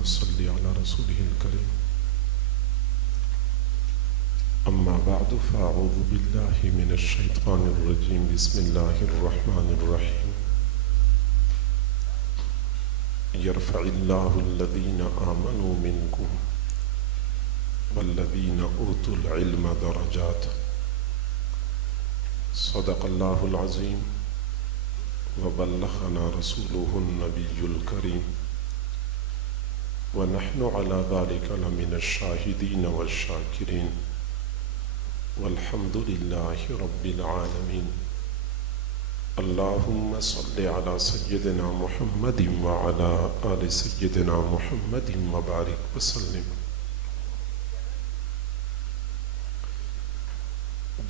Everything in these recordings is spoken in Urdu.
ونصلي على رسوله الكريم. أما بعد فأعوذ بالله من الشيطان الرجيم. بسم الله الرحمن الرحيم. يرفع الله الذين آمنوا منكم والذين أوتوا العلم درجات. صدق الله العظيم وبلغنا رسوله النبي الكريم ونحن على ذلك لمن الشاهدين والشاكرين والحمد لله رب العالمين. اللهم صل على سيدنا محمد وعلى آل سيدنا محمد وبارك وسلم.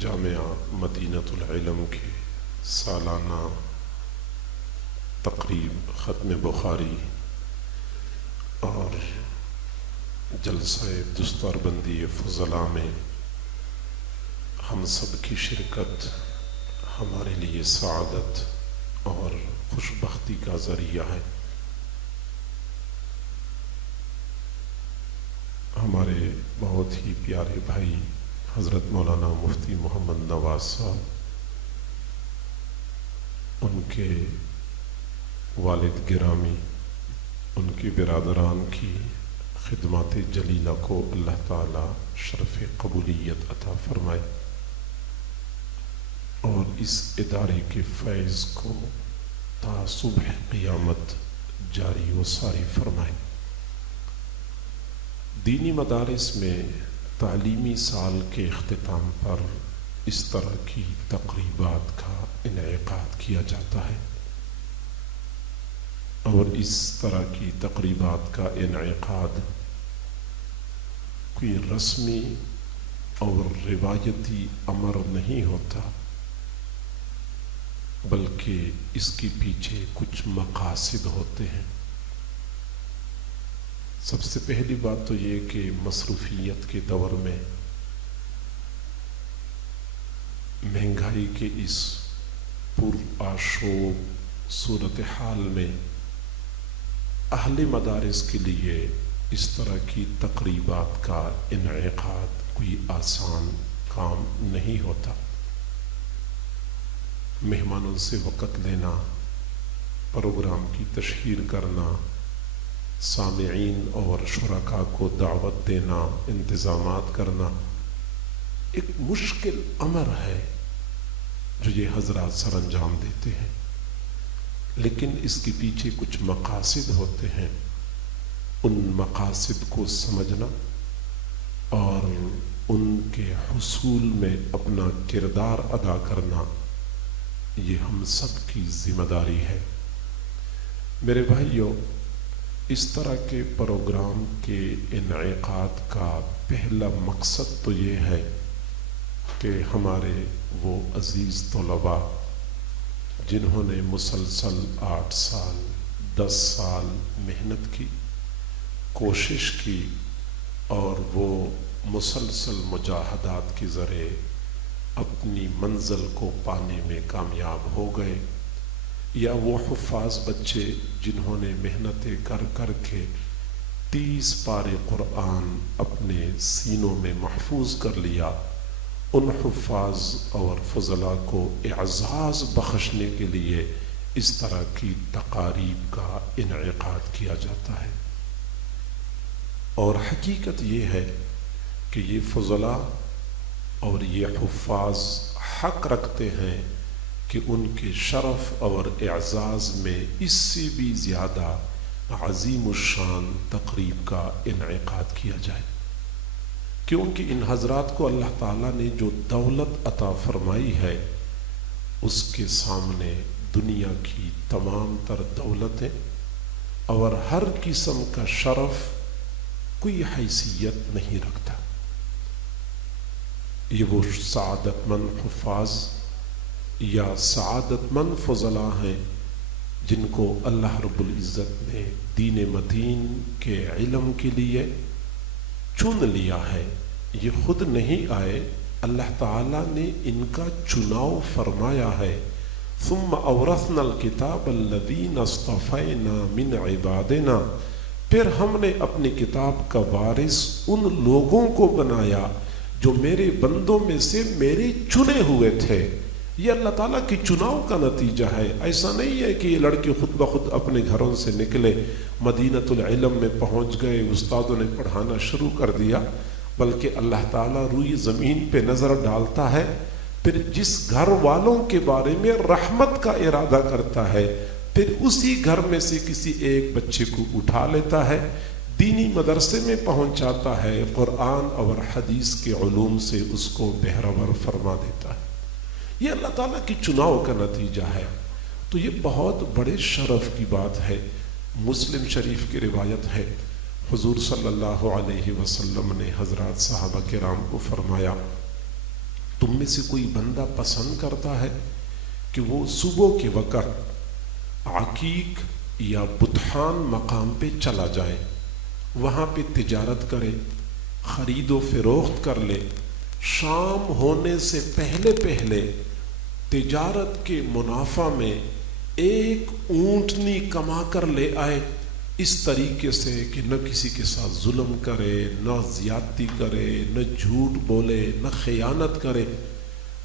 جامعہ مدینۃ العلم کے سالانہ تقریب ختم بخاری اور جلسہ دستار بندی فضلاء میں ہم سب کی شرکت ہمارے لیے سعادت اور خوشبختی کا ذریعہ ہے. ہمارے بہت ہی پیارے بھائی حضرت مولانا مفتی محمد نواز صاحب، ان کے والد گرامی، ان کی برادران کی خدمات جلیلہ کو اللہ تعالی شرف قبولیت عطا فرمائے اور اس ادارے کے فیض کو تا صبح قیامت جاری و ساری فرمائے. دینی مدارس میں تعلیمی سال کے اختتام پر اس طرح کی تقریبات کا انعقاد کیا جاتا ہے اور اس طرح کی تقریبات کا انعقاد کوئی رسمی اور روایتی امر نہیں ہوتا، بلکہ اس کے پیچھے کچھ مقاصد ہوتے ہیں. سب سے پہلی بات تو یہ کہ مصروفیت کے دور میں، مہنگائی کے اس پرآشوب صورتحال میں اہل مدارس کے لیے اس طرح کی تقریبات کا انعقاد کوئی آسان کام نہیں ہوتا. مہمانوں سے وقت لینا، پروگرام کی تشہیر کرنا، سامعین اور شرکاء کو دعوت دینا، انتظامات کرنا ایک مشکل امر ہے جو یہ حضرات سر انجام دیتے ہیں، لیکن اس کے پیچھے کچھ مقاصد ہوتے ہیں. ان مقاصد کو سمجھنا اور ان کے حصول میں اپنا کردار ادا کرنا یہ ہم سب کی ذمہ داری ہے. میرے بھائیوں، اس طرح کے پروگرام کے انعقاد کا پہلا مقصد تو یہ ہے کہ ہمارے وہ عزیز طلباء جنہوں نے مسلسل 8 سال 10 سال محنت کی، کوشش کی اور وہ مسلسل مجاہدات کے ذریعے اپنی منزل کو پانے میں کامیاب ہو گئے، یا وہ حفاظ بچے جنہوں نے محنتیں کر کر کے 30 پارے قرآن اپنے سینوں میں محفوظ کر لیا، ان حفاظ اور فضلاء کو اعزاز بخشنے کے لیے اس طرح کی تقاریب کا انعقاد کیا جاتا ہے. اور حقیقت یہ ہے کہ یہ فضلاء اور یہ حفاظ حق رکھتے ہیں کہ ان کے شرف اور اعزاز میں اس سے بھی زیادہ عظیم الشان تقریب کا انعقاد کیا جائے، کیونکہ ان حضرات کو اللہ تعالیٰ نے جو دولت عطا فرمائی ہے اس کے سامنے دنیا کی تمام تر دولتیں اور ہر قسم کا شرف کوئی حیثیت نہیں رکھتا. یہ وہ سعادت مند حفاظ یا سعادت مند فضلاء ہیں جن کو اللہ رب العزت نے دین متین کے علم کے لیے چن لیا ہے. یہ خود نہیں آئے، اللہ تعالیٰ نے ان کا چناؤ فرمایا ہے. ثم اورثنا الکتاب الذین اصطفینا من عبادنا پھر ہم نے اپنی کتاب کا وارث ان لوگوں کو بنایا جو میرے بندوں میں سے میرے چنے ہوئے تھے. یہ اللہ تعالیٰ کی چناؤ کا نتیجہ ہے. ایسا نہیں ہے کہ یہ لڑکے خود بخود اپنے گھروں سے نکلے, مدینۃ العلم میں پہنچ گئے, استادوں نے پڑھانا شروع کر دیا, بلکہ اللہ تعالیٰ روئی زمین پہ نظر ڈالتا ہے, پھر جس گھر والوں کے بارے میں رحمت کا ارادہ کرتا ہے پھر اسی گھر میں سے کسی ایک بچے کو اٹھا لیتا ہے, دینی مدرسے میں پہنچاتا ہے, قرآن اور حدیث کے علوم سے اس کو بہرور فرما دیتا ہے. یہ اللہ تعالیٰ کی چناؤ کا نتیجہ ہے. تو یہ بہت بڑے شرف کی بات ہے. مسلم شریف کی روایت ہے, حضور صلی اللہ علیہ وسلم نے حضرات صحابہ کرام کو فرمایا, تم میں سے کوئی بندہ پسند کرتا ہے کہ وہ صبح کے وقت عقیق یا بطحان مقام پہ چلا جائے, وہاں پہ تجارت کرے, خرید و فروخت کر لے, شام ہونے سے پہلے پہلے تجارت کے منافع میں ایک اونٹنی کما کر لے آئے, اس طریقے سے کہ نہ کسی کے ساتھ ظلم کرے, نہ زیادتی کرے, نہ جھوٹ بولے, نہ خیانت کرے.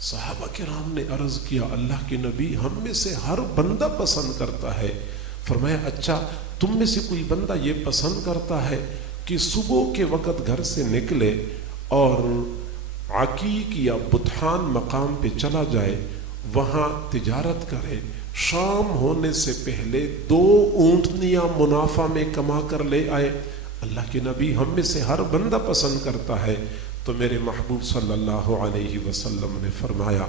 صحابہ کرام نے عرض کیا, اللہ کے نبی, ہم میں سے ہر بندہ پسند کرتا ہے. فرمایا, اچھا تم میں سے کوئی بندہ یہ پسند کرتا ہے کہ صبح کے وقت گھر سے نکلے اور عقیق یا بطحان مقام پہ چلا جائے, وہاں تجارت کرے, شام ہونے سے پہلے 2 اونٹنیاں منافع میں کما کر لے آئے. اللہ کے نبی, ہم میں سے ہر بندہ پسند کرتا ہے. تو میرے محبوب صلی اللہ علیہ وسلم نے فرمایا,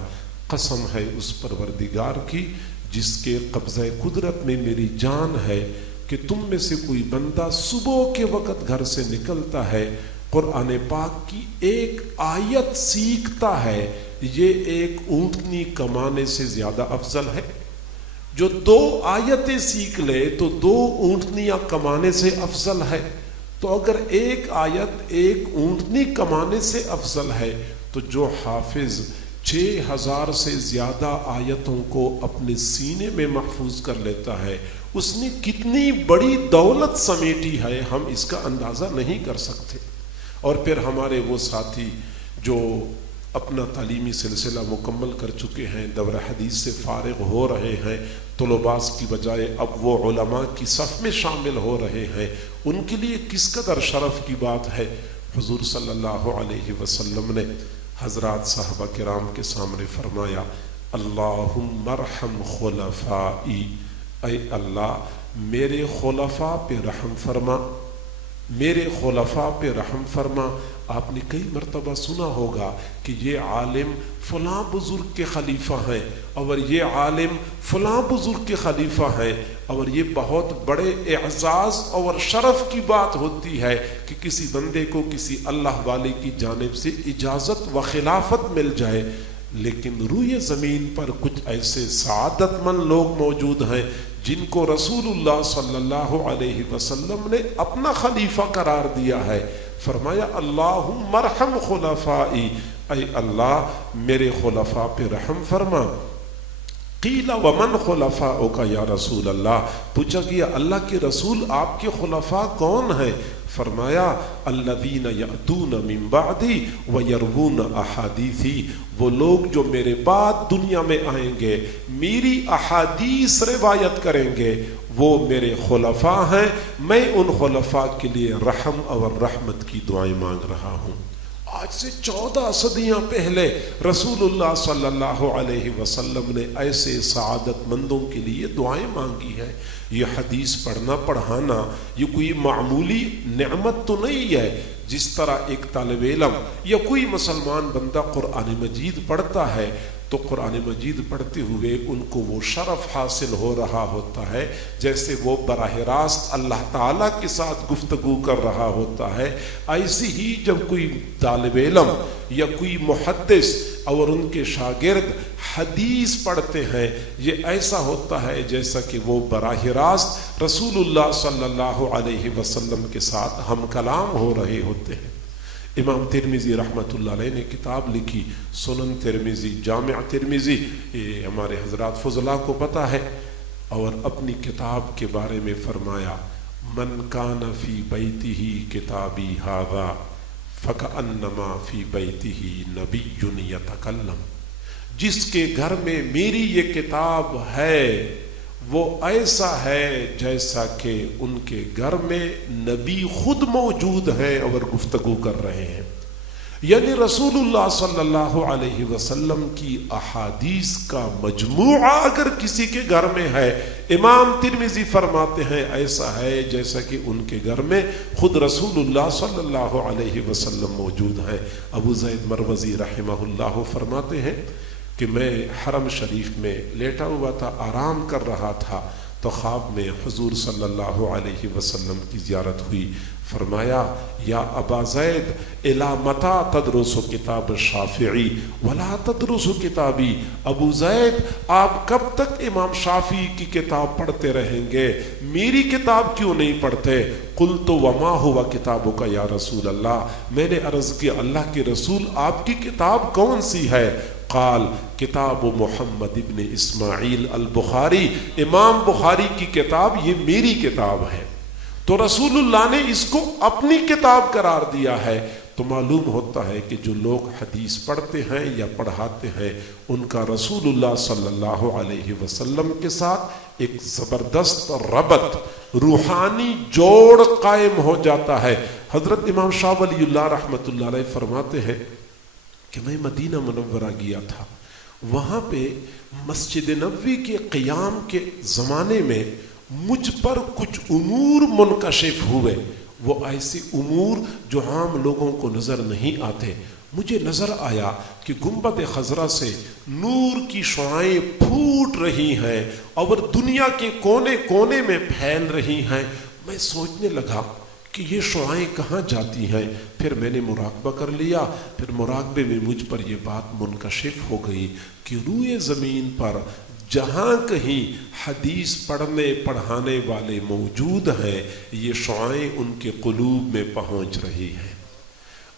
قسم ہے اس پروردگار کی جس کے قبضہ قدرت میں میری جان ہے کہ تم میں سے کوئی بندہ صبح کے وقت گھر سے نکلتا ہے, قرآن پاک کی ایک آیت سیکھتا ہے, یہ ایک اونٹنی کمانے سے زیادہ افضل ہے. جو 2 آیتیں سیکھ لے تو 2 اونٹنیاں کمانے سے افضل ہے. تو اگر ایک آیت ایک اونٹنی کمانے سے افضل ہے, تو جو حافظ 6000 سے زیادہ آیتوں کو اپنے سینے میں محفوظ کر لیتا ہے, اس نے کتنی بڑی دولت سمیٹی ہے, ہم اس کا اندازہ نہیں کر سکتے. اور پھر ہمارے وہ ساتھی جو اپنا تعلیمی سلسلہ مکمل کر چکے ہیں, دورہ حدیث سے فارغ ہو رہے ہیں, طلباء کی بجائے اب وہ علماء کی صف میں شامل ہو رہے ہیں, ان کے لیے کس قدر شرف کی بات ہے. حضور صلی اللہ علیہ وسلم نے حضرات صحابہ کرام کے سامنے فرمایا, اللہم ارحم خلفائی, اے اللہ میرے خلفاء پہ رحم فرما, میرے خلفاء پہ رحم فرما. آپ نے کئی مرتبہ سنا ہوگا کہ یہ عالم فلاں بزرگ کے خلیفہ ہیں, اور یہ عالم فلاں بزرگ کے خلیفہ ہیں, اور یہ بہت بڑے اعزاز اور شرف کی بات ہوتی ہے کہ کسی بندے کو کسی اللہ والے کی جانب سے اجازت و خلافت مل جائے. لیکن روئے زمین پر کچھ ایسے سعادت مند لوگ موجود ہیں جن کو رسول اللہ صلی اللہ علیہ وسلم نے اپنا خلیفہ قرار دیا ہے. فرمایا, اللہم ارحم خلفائی, اے اللہ میرے خلفاء پہ رحم فرما. قیل ومن خلفاؤک یا رسول اللہ, پوچھا گیا اللہ کے رسول آپ کے خلفاء کون ہیں؟ فرمایا, الذین یأتون من بعدی ویروون احادیثی, وہ لوگ جو میرے بعد دنیا میں آئیں گے, میری احادیث روایت کریں گے, وہ میرے خلفاء ہیں. میں ان خلفاء کے لیے رحم اور رحمت کی دعائیں مانگ رہا ہوں. آج سے 14 صدیاں پہلے رسول اللہ صلی اللہ علیہ وسلم نے ایسے سعادت مندوں کے لیے دعائیں مانگی ہیں. یہ حدیث پڑھنا پڑھانا یہ کوئی معمولی نعمت تو نہیں ہے. جس طرح ایک طالب علم یا کوئی مسلمان بندہ قرآن مجید پڑھتا ہے تو قرآن مجید پڑھتے ہوئے ان کو وہ شرف حاصل ہو رہا ہوتا ہے جیسے وہ براہ راست اللہ تعالیٰ کے ساتھ گفتگو کر رہا ہوتا ہے. ایسی ہی جب کوئی طالب علم یا کوئی محدث اور ان کے شاگرد حدیث پڑھتے ہیں, یہ ایسا ہوتا ہے جیسا کہ وہ براہ راست رسول اللہ صلی اللہ علیہ وسلم کے ساتھ ہم کلام ہو رہے ہوتے ہیں. امام ترمذی رحمۃ اللہ علیہ نے کتاب لکھی سنن ترمذی, جامع ترمذی, یہ ہمارے حضرات فضلاء کو پتہ ہے, اور اپنی کتاب کے بارے میں فرمایا, من کان فی بیتہ کتابی ھذا فکأنما فی بیتہ نبی یتکلم، جس کے گھر میں میری یہ کتاب ہے وہ ایسا ہے جیسا کہ ان کے گھر میں نبی خود موجود ہیں اور گفتگو کر رہے ہیں۔ یعنی رسول اللہ صلی اللہ علیہ وسلم کی احادیث کا مجموعہ اگر کسی کے گھر میں ہے، امام ترمذی فرماتے ہیں ایسا ہے جیسا کہ ان کے گھر میں خود رسول اللہ صلی اللہ علیہ وسلم موجود ہیں۔ ابو زید مروزی رحمہ اللہ فرماتے ہیں کہ میں حرم شریف میں لیٹا ہوا تھا، آرام کر رہا تھا، تو خواب میں حضور صلی اللہ علیہ وسلم کی زیارت ہوئی۔ فرمایا یا ابا زید الی متی تدرس کتاب الشافعی ولا تدرس کتابی، ابو زید آپ کب تک امام شافعی کی کتاب پڑھتے رہیں گے، میری کتاب کیوں نہیں پڑھتے؟ قلت وما ہوا کتابک یا رسول اللہ، میں نے عرض کیا اللہ کے رسول آپ کی کتاب کون سی ہے؟ قال کتاب محمد ابن اسماعیل البخاری، امام بخاری کی کتاب یہ میری کتاب ہے۔ تو رسول اللہ نے اس کو اپنی کتاب قرار دیا ہے۔ تو معلوم ہوتا ہے کہ جو لوگ حدیث پڑھتے ہیں یا پڑھاتے ہیں ان کا رسول اللہ صلی اللہ علیہ وسلم کے ساتھ ایک زبردست ربط، روحانی جوڑ قائم ہو جاتا ہے۔ حضرت امام شاہ ولی اللہ رحمۃ اللہ علیہ فرماتے ہیں کہ میں مدینہ منورہ گیا تھا، وہاں پہ مسجد نبوی کے قیام کے زمانے میں مجھ پر کچھ امور منکشف ہوئے، وہ ایسے امور جو عام لوگوں کو نظر نہیں آتے۔ مجھے نظر آیا کہ گنبد خضرا سے نور کی شعاعیں پھوٹ رہی ہیں اور دنیا کے کونے کونے میں پھیل رہی ہیں۔ میں سوچنے لگا کہ یہ شعاعیں کہاں جاتی ہیں، پھر میں نے مراقبہ کر لیا، پھر مراقبے میں مجھ پر یہ بات منکشف ہو گئی کہ روئے زمین پر جہاں کہیں حدیث پڑھنے پڑھانے والے موجود ہیں یہ شعاعیں ان کے قلوب میں پہنچ رہی ہیں۔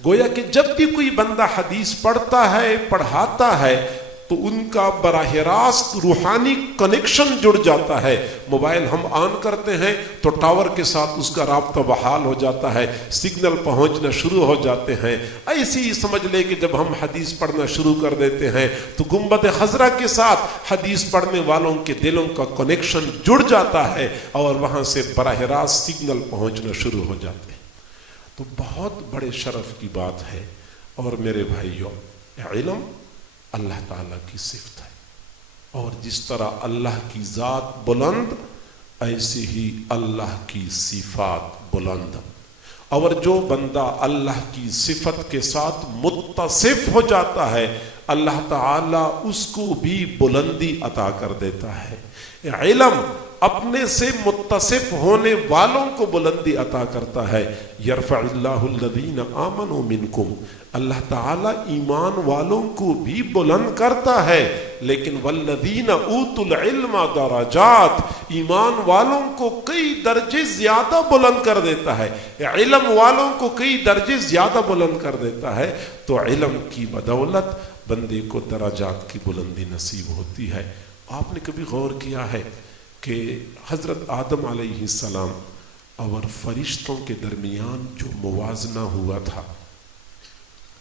گویا کہ جب بھی کوئی بندہ حدیث پڑھتا ہے پڑھاتا ہے تو ان کا براہ راست روحانی کنیکشن جڑ جاتا ہے۔ موبائل ہم آن کرتے ہیں تو ٹاور کے ساتھ اس کا رابطہ بحال ہو جاتا ہے، سگنل پہنچنا شروع ہو جاتے ہیں۔ ایسی ہی سمجھ لے کہ جب ہم حدیث پڑھنا شروع کر دیتے ہیں تو گنبد خضرا کے ساتھ حدیث پڑھنے والوں کے دلوں کا کنیکشن جڑ جاتا ہے اور وہاں سے براہ راست سگنل پہنچنا شروع ہو جاتے ہیں۔ تو بہت بڑے شرف کی بات ہے۔ اور میرے بھائیوں، علم اللہ تعالیٰ کی صفت ہے، اور جس طرح اللہ کی ذات بلند ایسے ہی اللہ کی صفات بلند، اور جو بندہ اللہ کی صفت کے ساتھ متصف ہو جاتا ہے اللہ تعالیٰ اس کو بھی بلندی عطا کر دیتا ہے۔ علم اپنے سے متصف ہونے والوں کو بلندی عطا کرتا ہے۔ یرفع اللہ الذین آمنوا منکم، اللہ تعالیٰ ایمان والوں کو بھی بلند کرتا ہے، لیکن والذین اوتوا العلم درجات، ایمان والوں کو کئی درجے زیادہ بلند کر دیتا ہے، علم والوں کو کئی درجے زیادہ بلند کر دیتا ہے۔ تو علم کی بدولت بندے کو درجات کی بلندی نصیب ہوتی ہے۔ آپ نے کبھی غور کیا ہے کہ حضرت آدم علیہ السلام اور فرشتوں کے درمیان جو موازنہ ہوا تھا،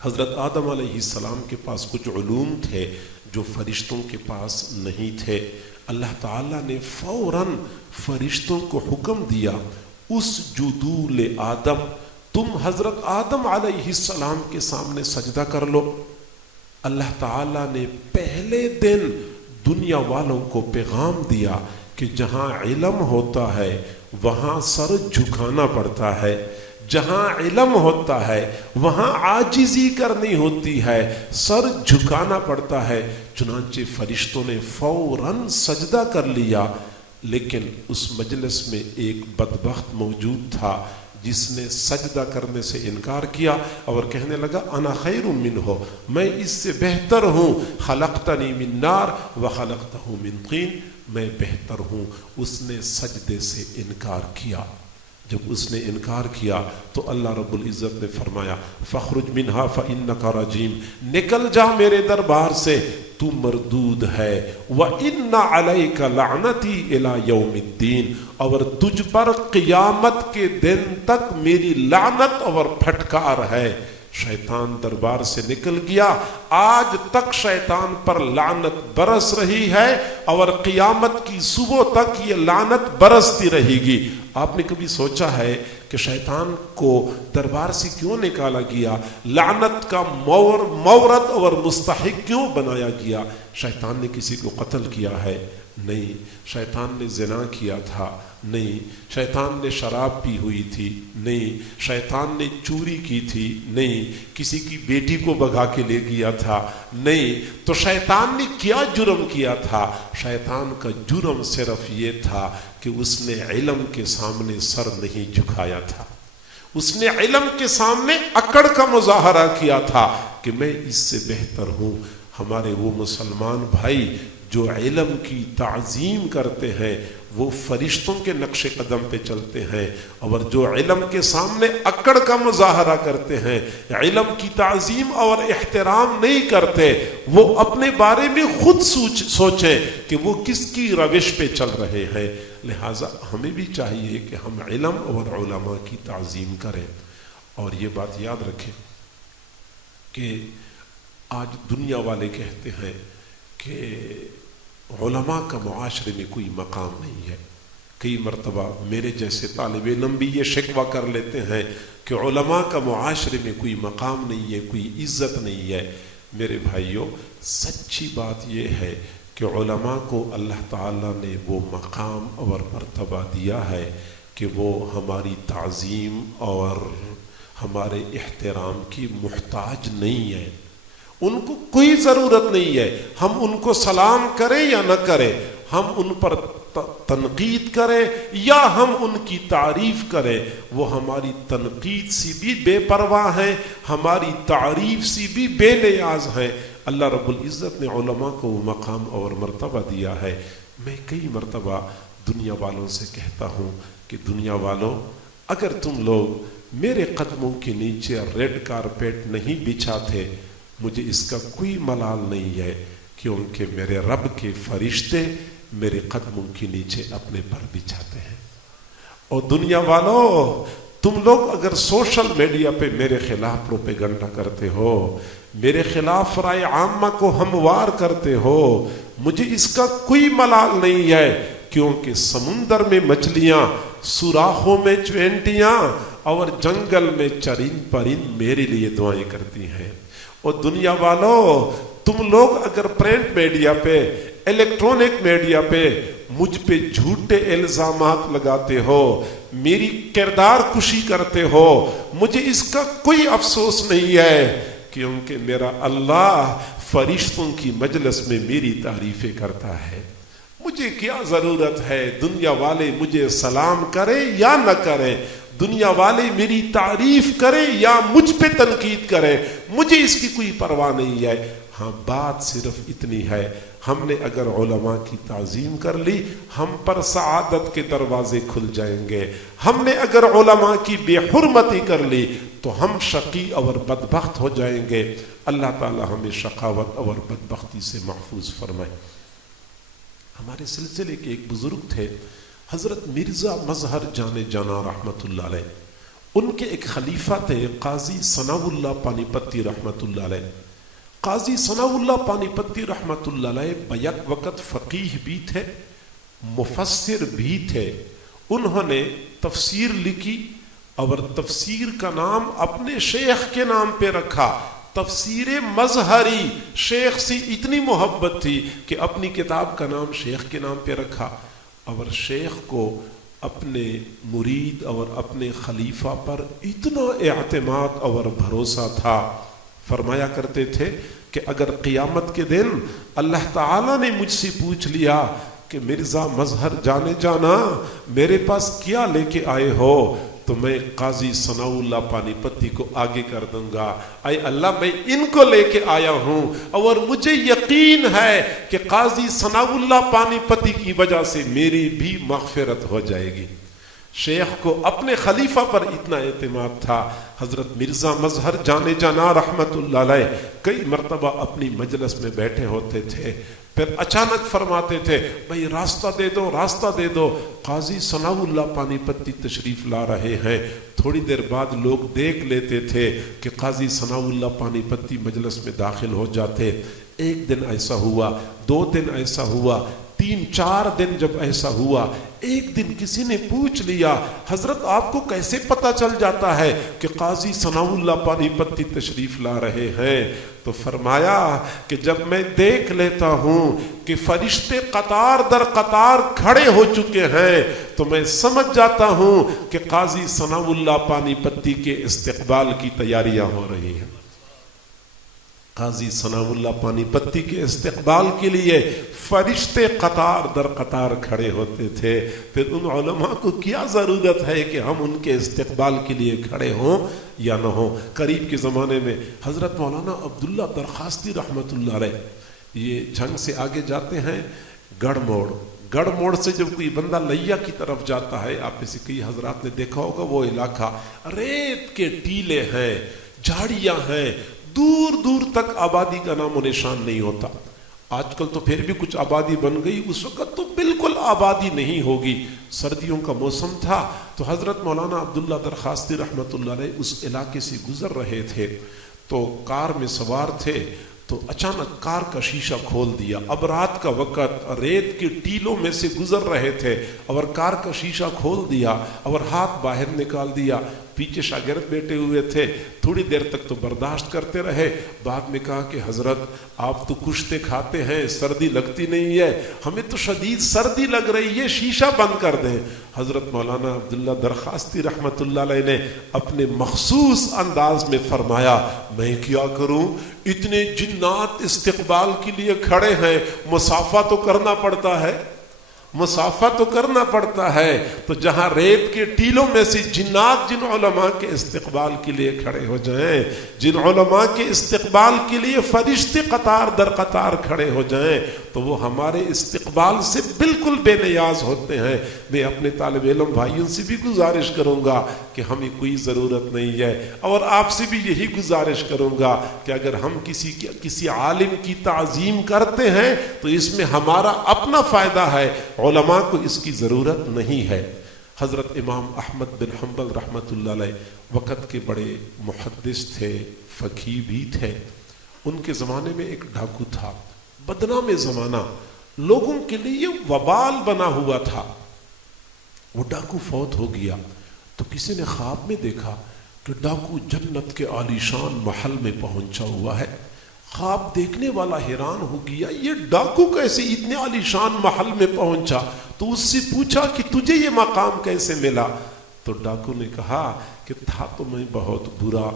حضرت آدم علیہ السلام کے پاس کچھ علوم تھے جو فرشتوں کے پاس نہیں تھے۔ اللہ تعالیٰ نے فوراً فرشتوں کو حکم دیا اسجدوا لآدم، تم حضرت آدم علیہ السلام کے سامنے سجدہ کر لو۔ اللہ تعالیٰ نے پہلے دن دنیا والوں کو پیغام دیا کہ جہاں علم ہوتا ہے وہاں سر جھکانا پڑتا ہے، جہاں علم ہوتا ہے وہاں عاجزی کرنی ہوتی ہے، سر جھکانا پڑتا ہے۔ چنانچہ فرشتوں نے فوراً سجدہ کر لیا، لیکن اس مجلس میں ایک بدبخت موجود تھا جس نے سجدہ کرنے سے انکار کیا اور کہنے لگا انا خیر منہ، میں اس سے بہتر ہوں، خلقتنی من نار وخلقتہ من طین، میں بہتر ہوں۔ اس نے سجدے سے انکار کیا۔ جب اس نے انکار کیا تو اللہ رب العزت نے فرمایا فخرج منہا فإنک رجیم، نکل جا میرے دربار سے، تو مردود ہے، وَإِنَّ عَلَيْكَ لَعْنَتِي إِلَى يَوْمِ الدِّينِ، اور تجھ پر قیامت کے دن تک میری لعنت اور پھٹکار ہے۔ شیطان دربار سے نکل گیا، آج تک شیطان پر لعنت برس رہی ہے اور قیامت کی صبح تک یہ لعنت برستی رہے گی۔ آپ نے کبھی سوچا ہے کہ شیطان کو دربار سے کیوں نکالا گیا؟ لعنت کا مورد اور مستحق کیوں بنایا گیا؟ شیطان نے کسی کو قتل کیا ہے؟ نہیں۔ شیطان نے زنا کیا تھا؟ نہیں۔ شیطان نے شراب پی ہوئی تھی؟ نہیں۔ شیطان نے چوری کی تھی؟ نہیں۔ کسی کی بیٹی کو بھگا کے لے گیا تھا؟ نہیں۔ تو شیطان نے کیا جرم کیا تھا؟ شیطان کا جرم صرف یہ تھا کہ اس نے علم کے سامنے سر نہیں جھکایا تھا، اس نے علم کے سامنے اکڑ کا مظاہرہ کیا تھا کہ میں اس سے بہتر ہوں۔ ہمارے وہ مسلمان بھائی جو علم کی تعظیم کرتے ہیں وہ فرشتوں کے نقش قدم پہ چلتے ہیں، اور جو علم کے سامنے اکڑ کا مظاہرہ کرتے ہیں، علم کی تعظیم اور احترام نہیں کرتے، وہ اپنے بارے میں خود سوچیں کہ وہ کس کی روش پہ چل رہے ہیں۔ لہٰذا ہمیں بھی چاہیے کہ ہم علم اور علماء کی تعظیم کریں، اور یہ بات یاد رکھیں کہ آج دنیا والے کہتے ہیں کہ علماء کا معاشرے میں کوئی مقام نہیں ہے۔ کئی مرتبہ میرے جیسے طالب علم بھی یہ شکوہ کر لیتے ہیں کہ علماء کا معاشرے میں کوئی مقام نہیں ہے، کوئی عزت نہیں ہے۔ میرے بھائیوں، سچی بات یہ ہے کہ علماء کو اللہ تعالیٰ نے وہ مقام اور مرتبہ دیا ہے کہ وہ ہماری تعظیم اور ہمارے احترام کی محتاج نہیں ہے، ان کو کوئی ضرورت نہیں ہے۔ ہم ان کو سلام کریں یا نہ کریں، ہم ان پر تنقید کریں یا ہم ان کی تعریف کریں، وہ ہماری تنقید سے بھی بے پرواہ ہیں، ہماری تعریف سے بھی بے نیاز ہیں۔ اللہ رب العزت نے علماء کو وہ مقام اور مرتبہ دیا ہے۔ میں کئی مرتبہ دنیا والوں سے کہتا ہوں کہ دنیا والوں، اگر تم لوگ میرے قدموں کے نیچے ریڈ کارپیٹ نہیں بچھاتے، مجھے اس کا کوئی ملال نہیں ہے، کیونکہ میرے رب کے فرشتے میرے قدموں کے نیچے اپنے پر بچھاتے ہیں۔ اور دنیا والوں، تم لوگ اگر سوشل میڈیا پہ میرے خلاف پروپیگنڈا کرتے ہو، میرے خلاف رائے عامہ کو ہموار کرتے ہو، مجھے اس کا کوئی ملال نہیں ہے، کیونکہ سمندر میں مچھلیاں، سوراخوں میں چونٹیاں اور جنگل میں چرند پرند میرے لیے دعائیں کرتی ہیں۔ اور دنیا والوں، تم لوگ اگر پرنٹ میڈیا پہ، الیکٹرونک میڈیا پہ مجھ پہ جھوٹے الزامات لگاتے ہو، میری کردار کشی کرتے ہو، مجھے اس کا کوئی افسوس نہیں ہے، کیونکہ میرا اللہ فرشتوں کی مجلس میں میری تعریفیں کرتا ہے۔ مجھے کیا ضرورت ہے دنیا والے مجھے سلام کریں یا نہ کریں، دنیا والے میری تعریف کریں یا مجھ پہ تنقید کریں، مجھے اس کی کوئی پرواہ نہیں ہے۔ ہاں، بات صرف اتنی ہے، ہم نے اگر علماء کی تعظیم کر لی، ہم پر سعادت کے دروازے کھل جائیں گے۔ ہم نے اگر علماء کی بے حرمتی کر لی تو ہم شقی اور بدبخت ہو جائیں گے۔ اللہ تعالی ہمیں شقاوت اور بدبختی سے محفوظ فرمائے۔ ہمارے سلسلے کے ایک بزرگ تھے، حضرت مرزا مظہر جان جانا رحمت اللہ علیہ۔ ان کے ایک خلیفہ تھے قاضی ثناء اللہ پانی پتی رحمت اللہ علیہ۔ قاضی ثناء اللہ پانی پتی رحمت اللہ علیہ بیک وقت فقیہ بھی تھے، مفسر بھی تھے۔ انہوں نے تفسیر لکھی اور تفسیر کا نام اپنے شیخ کے نام پہ رکھا، تفسیر مظہری۔ شیخ سے اتنی محبت تھی کہ اپنی کتاب کا نام شیخ کے نام پہ رکھا، اور شیخ کو اپنے مرید اور اپنے خلیفہ پر اتنا اعتماد اور بھروسہ تھا، فرمایا کرتے تھے کہ اگر قیامت کے دن اللہ تعالیٰ نے مجھ سے پوچھ لیا کہ مرزا مظہر جانے جانا میرے پاس کیا لے کے آئے ہو، تو میں قاضی ثناء اللہ پانی پتی کو آگے کر دوں گا، اے اللہ میں ان کو لے کے آیا ہوں، اور مجھے یقین ہے کہ قاضی ثناء اللہ پانی پتی کی وجہ سے میری بھی مغفرت ہو جائے گی۔ شیخ کو اپنے خلیفہ پر اتنا اعتماد تھا. حضرت مرزا مظہر جانے جانا رحمت اللہ علیہ کئی مرتبہ اپنی مجلس میں بیٹھے ہوتے تھے، پھر اچانک فرماتے تھے بھائی راستہ دے دو، راستہ دے دو. قاضی ثناء اللہ پانی پتی تشریف لا رہے ہیں. تھوڑی دیر بعد لوگ دیکھ لیتے تھے کہ قاضی ثناء اللہ پانی پتی مجلس میں داخل ہو جاتے. ایک دن ایسا ہوا، 2 دن ایسا ہوا، 3-4 دن جب ایسا ہوا، ایک دن کسی نے پوچھ لیا حضرت آپ کو کیسے پتا چل جاتا ہے کہ قاضی ثناء اللہ پانی پتی تشریف لا رہے ہیں؟ تو فرمایا کہ جب میں دیکھ لیتا ہوں کہ فرشتے قطار در قطار کھڑے ہو چکے ہیں تو میں سمجھ جاتا ہوں کہ قاضی ثناء اللہ پانی پتی کے استقبال کی تیاریاں ہو رہی ہیں. قاضی ثناء اللہ پانی پتی کے استقبال کے لیے فرشتے قطار در قطار کھڑے ہوتے تھے. پھر ان علماء کو کیا ضرورت ہے کہ ہم ان کے استقبال کے لیے کھڑے ہوں یا نہ ہوں. قریب کے زمانے میں حضرت مولانا عبداللہ درخواستی رحمت اللہ علیہ یہ جھنگ سے آگے جاتے ہیں گڑھ موڑ سے جب کوئی بندہ لیا کی طرف جاتا ہے، آپ میں سے کئی حضرات نے دیکھا ہوگا وہ علاقہ ریت کے ٹیلے ہیں، جھاڑیاں ہیں، دور دور تک آبادی کا نام و نشان نہیں ہوتا. آج کل تو پھر بھی کچھ آبادی بن گئی، اس وقت تو بالکل آبادی نہیں ہوگی. سردیوں کا موسم تھا تو حضرت مولانا عبداللہ درخواستی رحمت اللہ علیہ اس علاقے سے گزر رہے تھے تو کار میں سوار تھے تو اچانک کار کا شیشہ کھول دیا. اب رات کا وقت ریت کے ٹیلوں میں سے گزر رہے تھے اور کار کا شیشہ کھول دیا اور ہاتھ باہر نکال دیا. پیچھے شاگرد بیٹھے ہوئے تھے، تھوڑی دیر تک تو برداشت کرتے رہے. بعد میں کہا کہ حضرت آپ تو کشتے کھاتے ہیں، سردی لگتی نہیں ہے، ہمیں تو شدید سردی لگ رہی ہے، شیشہ بند کر دیں. حضرت مولانا عبداللہ درخواستی رحمت اللہ علیہ نے اپنے مخصوص انداز میں فرمایا میں کیا کروں، اتنے جنات استقبال کے لیے کھڑے ہیں، مسافہ تو کرنا پڑتا ہے، مسافہ تو کرنا پڑتا ہے. تو جہاں ریت کے ٹیلوں میں سے جنات جن علماء کے استقبال کے لیے کھڑے ہو جائیں، جن علماء کے استقبال کے لیے فرشتے قطار در قطار کھڑے ہو جائیں تو وہ ہمارے استقبال سے بالکل بے نیاز ہوتے ہیں. میں اپنے طالب علم بھائیوں سے بھی گزارش کروں گا کہ ہمیں کوئی ضرورت نہیں ہے، اور آپ سے بھی یہی گزارش کروں گا کہ اگر ہم کسی عالم کی تعظیم کرتے ہیں تو اس میں ہمارا اپنا فائدہ ہے، علماء کو اس کی ضرورت نہیں ہے. حضرت امام احمد بن حنبل رحمت اللہ علیہ وقت کے بڑے محدث تھے، فقیہ بھی تھے. ان کے زمانے میں ایک ڈاکو تھا، بدنام زمانہ، لوگوں کے لیے وبال بنا ہوا تھا. وہ ڈاکو فوت ہو گیا تو کسی نے خواب میں دیکھا کہ ڈاکو جنت کے عالیشان محل میں پہنچا ہوا ہے. خواب دیکھنے والا حیران ہو گیا، یہ ڈاکو کیسے اتنے عالیشان محل میں پہنچا؟ تو اس سے پوچھا کہ تجھے یہ مقام کیسے ملا؟ تو ڈاکو نے کہا کہ تھا تو میں بہت برا،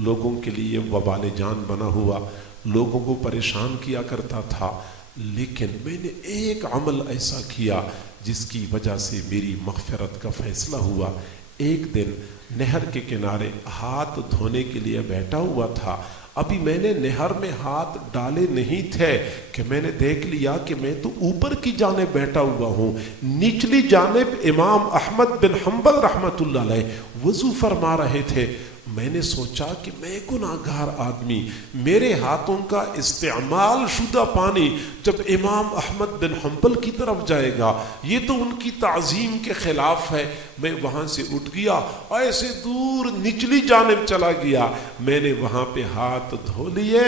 لوگوں کے لیے وبال جان بنا ہوا، لوگوں کو پریشان کیا کرتا تھا، لیکن میں نے ایک عمل ایسا کیا جس کی وجہ سے میری مغفرت کا فیصلہ ہوا. ایک دن نہر کے کنارے ہاتھ دھونے کے لیے بیٹھا ہوا تھا، ابھی میں نے نہر میں ہاتھ ڈالے نہیں تھے کہ میں نے دیکھ لیا کہ میں تو اوپر کی جانب بیٹھا ہوا ہوں، نچلی جانب امام احمد بن حنبل رحمت اللہ علیہ وضو فرما رہے تھے. میں نے سوچا کہ میں گناہگار آدمی، میرے ہاتھوں کا استعمال شدہ پانی جب امام احمد بن حنبل کی طرف جائے گا یہ تو ان کی تعظیم کے خلاف ہے. میں وہاں سے اٹھ گیا، ایسے دور نچلی جانب چلا گیا، میں نے وہاں پہ ہاتھ دھو لیے،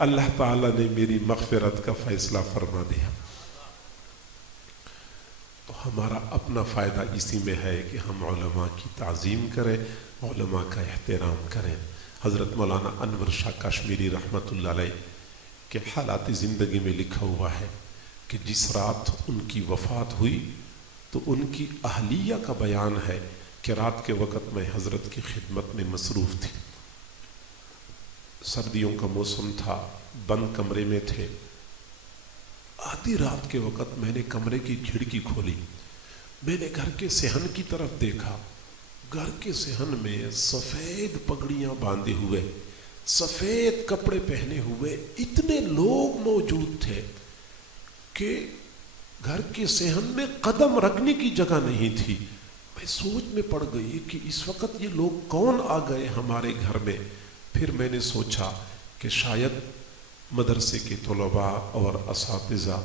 اللہ تعالیٰ نے میری مغفرت کا فیصلہ فرما دیا. تو ہمارا اپنا فائدہ اسی میں ہے کہ ہم علماء کی تعظیم کریں، علماء کا احترام کریں. حضرت مولانا انور شاہ کشمیری رحمت اللہ علیہ کے حالات زندگی میں لکھا ہوا ہے کہ جس رات ان کی وفات ہوئی تو ان کی اہلیہ کا بیان ہے کہ رات کے وقت میں حضرت کی خدمت میں مصروف تھی. سردیوں کا موسم تھا، بند کمرے میں تھے. آدھی رات کے وقت میں نے کمرے کی کھڑکی کھولی، میں نے گھر کے صحن کی طرف دیکھا. گھر کے صحن میں سفید پگڑیاں باندھے ہوئے، سفید کپڑے پہنے ہوئے اتنے لوگ موجود تھے کہ گھر کے صحن میں قدم رکھنے کی جگہ نہیں تھی. میں سوچ میں پڑ گئی کہ اس وقت یہ لوگ کون آ گئے ہمارے گھر میں. پھر میں نے سوچا کہ شاید مدرسے کے طلباء اور اساتذہ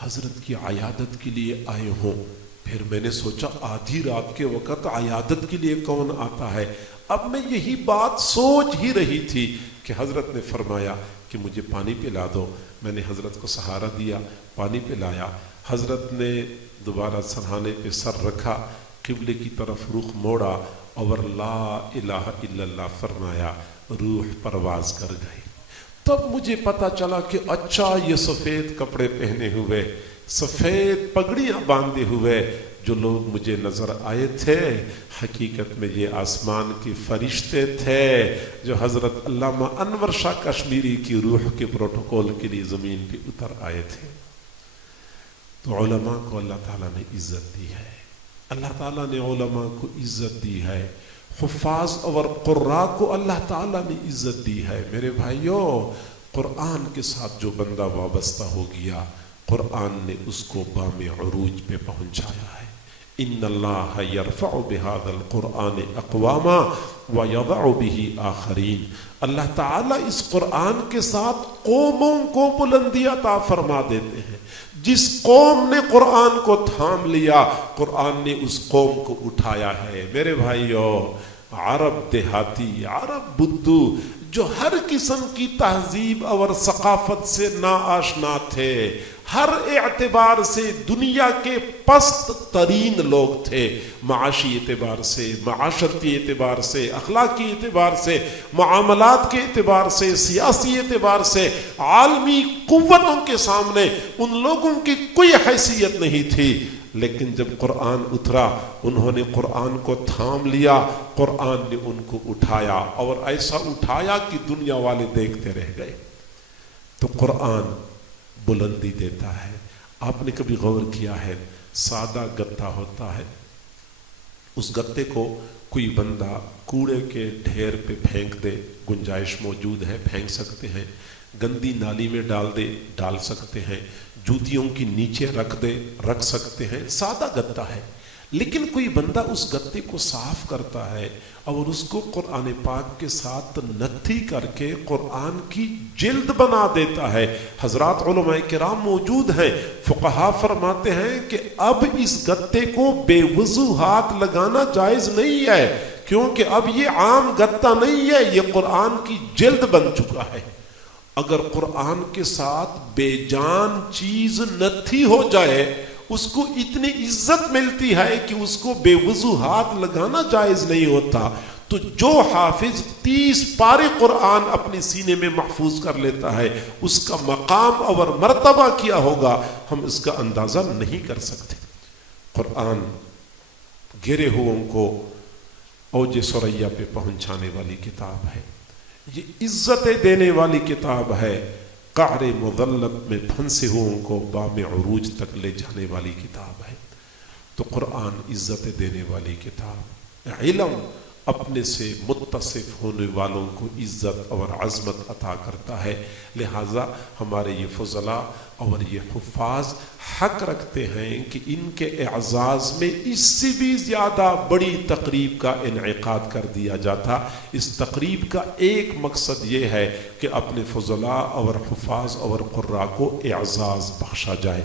حضرت کی عیادت کے لیے آئے ہوں. پھر میں نے سوچا آدھی رات کے وقت عیادت کے لیے کون آتا ہے. اب میں یہی بات سوچ ہی رہی تھی کہ حضرت نے فرمایا کہ مجھے پانی پلا دو. میں نے حضرت کو سہارا دیا, پانی پلایا. حضرت نے دوبارہ سرہانے پہ سر رکھا, قبلے کی طرف رخ موڑا اور لا الہ الا اللہ فرمایا. روح پرواز کر گئی. تب مجھے پتا چلا کہ اچھا یہ سفید کپڑے پہنے ہوئے, سفید پگڑیاں باندھے ہوئے جو لوگ مجھے نظر آئے تھے, حقیقت میں یہ آسمان کے فرشتے تھے جو حضرت علامہ انور شاہ کشمیری کی روح کے پروٹوکول کے لیے زمین پہ اتر آئے تھے. تو علماء کو اللہ تعالیٰ نے عزت دی ہے, اللہ تعالیٰ نے علماء کو عزت دی ہے, حفاظ اور قراء کو اللہ تعالیٰ نے عزت دی ہے. میرے بھائیوں, قرآن کے ساتھ جو بندہ وابستہ ہو گیا, قرآن نے اس کو بام عروج پہ پہنچایا ہے. ان اللہ یرفع بہذا القرآن اقواما ویضع بہ آخرین. اللہ تعالیٰ اس قرآن کے ساتھ قوموں کو بلندی عطا فرما دیتے ہیں. جس قوم نے قرآن کو تھام لیا, قرآن نے اس قوم کو اٹھایا ہے. میرے بھائیوں, عرب دیہاتی, عرب بدو جو ہر قسم کی تہذیب اور ثقافت سے ناآشنا تھے, ہر اعتبار سے دنیا کے پست ترین لوگ تھے, معاشی اعتبار سے, معاشرتی اعتبار سے, اخلاقی اعتبار سے, معاملات کے اعتبار سے, سیاسی اعتبار سے, عالمی قوتوں کے سامنے ان لوگوں کی کوئی حیثیت نہیں تھی. لیکن جب قرآن اترا, انہوں نے قرآن کو تھام لیا, قرآن نے ان کو اٹھایا اور ایسا اٹھایا کہ دنیا والے دیکھتے رہ گئے. تو قرآن بلندی دیتا ہے. آپ نے کبھی غور کیا ہے, سادہ گتا ہوتا ہے, اس گتے کو کوئی بندہ کوڑے کے ڈھیر پہ پھینک دے, گنجائش موجود ہے, پھینک سکتے ہیں. گندی نالی میں ڈال دے, ڈال سکتے ہیں. جوتیوں کی نیچے رکھ دے, رکھ سکتے ہیں. سادہ گتا ہے. لیکن کوئی بندہ اس گتے کو صاف کرتا ہے اور اس کو قرآن پاک کے ساتھ نتھی کر کے قرآن کی جلد بنا دیتا ہے. حضرات علماء کرام موجود ہیں, فقہا فرماتے ہیں کہ اب اس گتے کو بے وضو ہاتھ لگانا جائز نہیں ہے, کیونکہ اب یہ عام گتا نہیں ہے, یہ قرآن کی جلد بن چکا ہے. اگر قرآن کے ساتھ بے جان چیز نتھی ہو جائے, اس کو اتنی عزت ملتی ہے کہ اس کو بے وضو ہاتھ لگانا جائز نہیں ہوتا. تو جو حافظ 30 پارے قرآن اپنے سینے میں محفوظ کر لیتا ہے, اس کا مقام اور مرتبہ کیا ہوگا ہم اس کا اندازہ نہیں کر سکتے. قرآن گرے ہووں کو اوج ثریا پہ پہنچانے والی کتاب ہے, یہ عزتیں دینے والی کتاب ہے, قعر مذلت میں پھنسے ہووں کو بام عروج تک لے جانے والی کتاب ہے. تو قرآن عزت دینے والی کتاب, علم اپنے سے متصف ہونے والوں کو عزت اور عظمت عطا کرتا ہے. لہٰذا ہمارے یہ فضلاء اور یہ حفاظ حق رکھتے ہیں کہ ان کے اعزاز میں اس سے بھی زیادہ بڑی تقریب کا انعقاد کر دیا جاتا. اس تقریب کا ایک مقصد یہ ہے کہ اپنے فضلاء اور حفاظ اور قراء کو اعزاز بخشا جائے.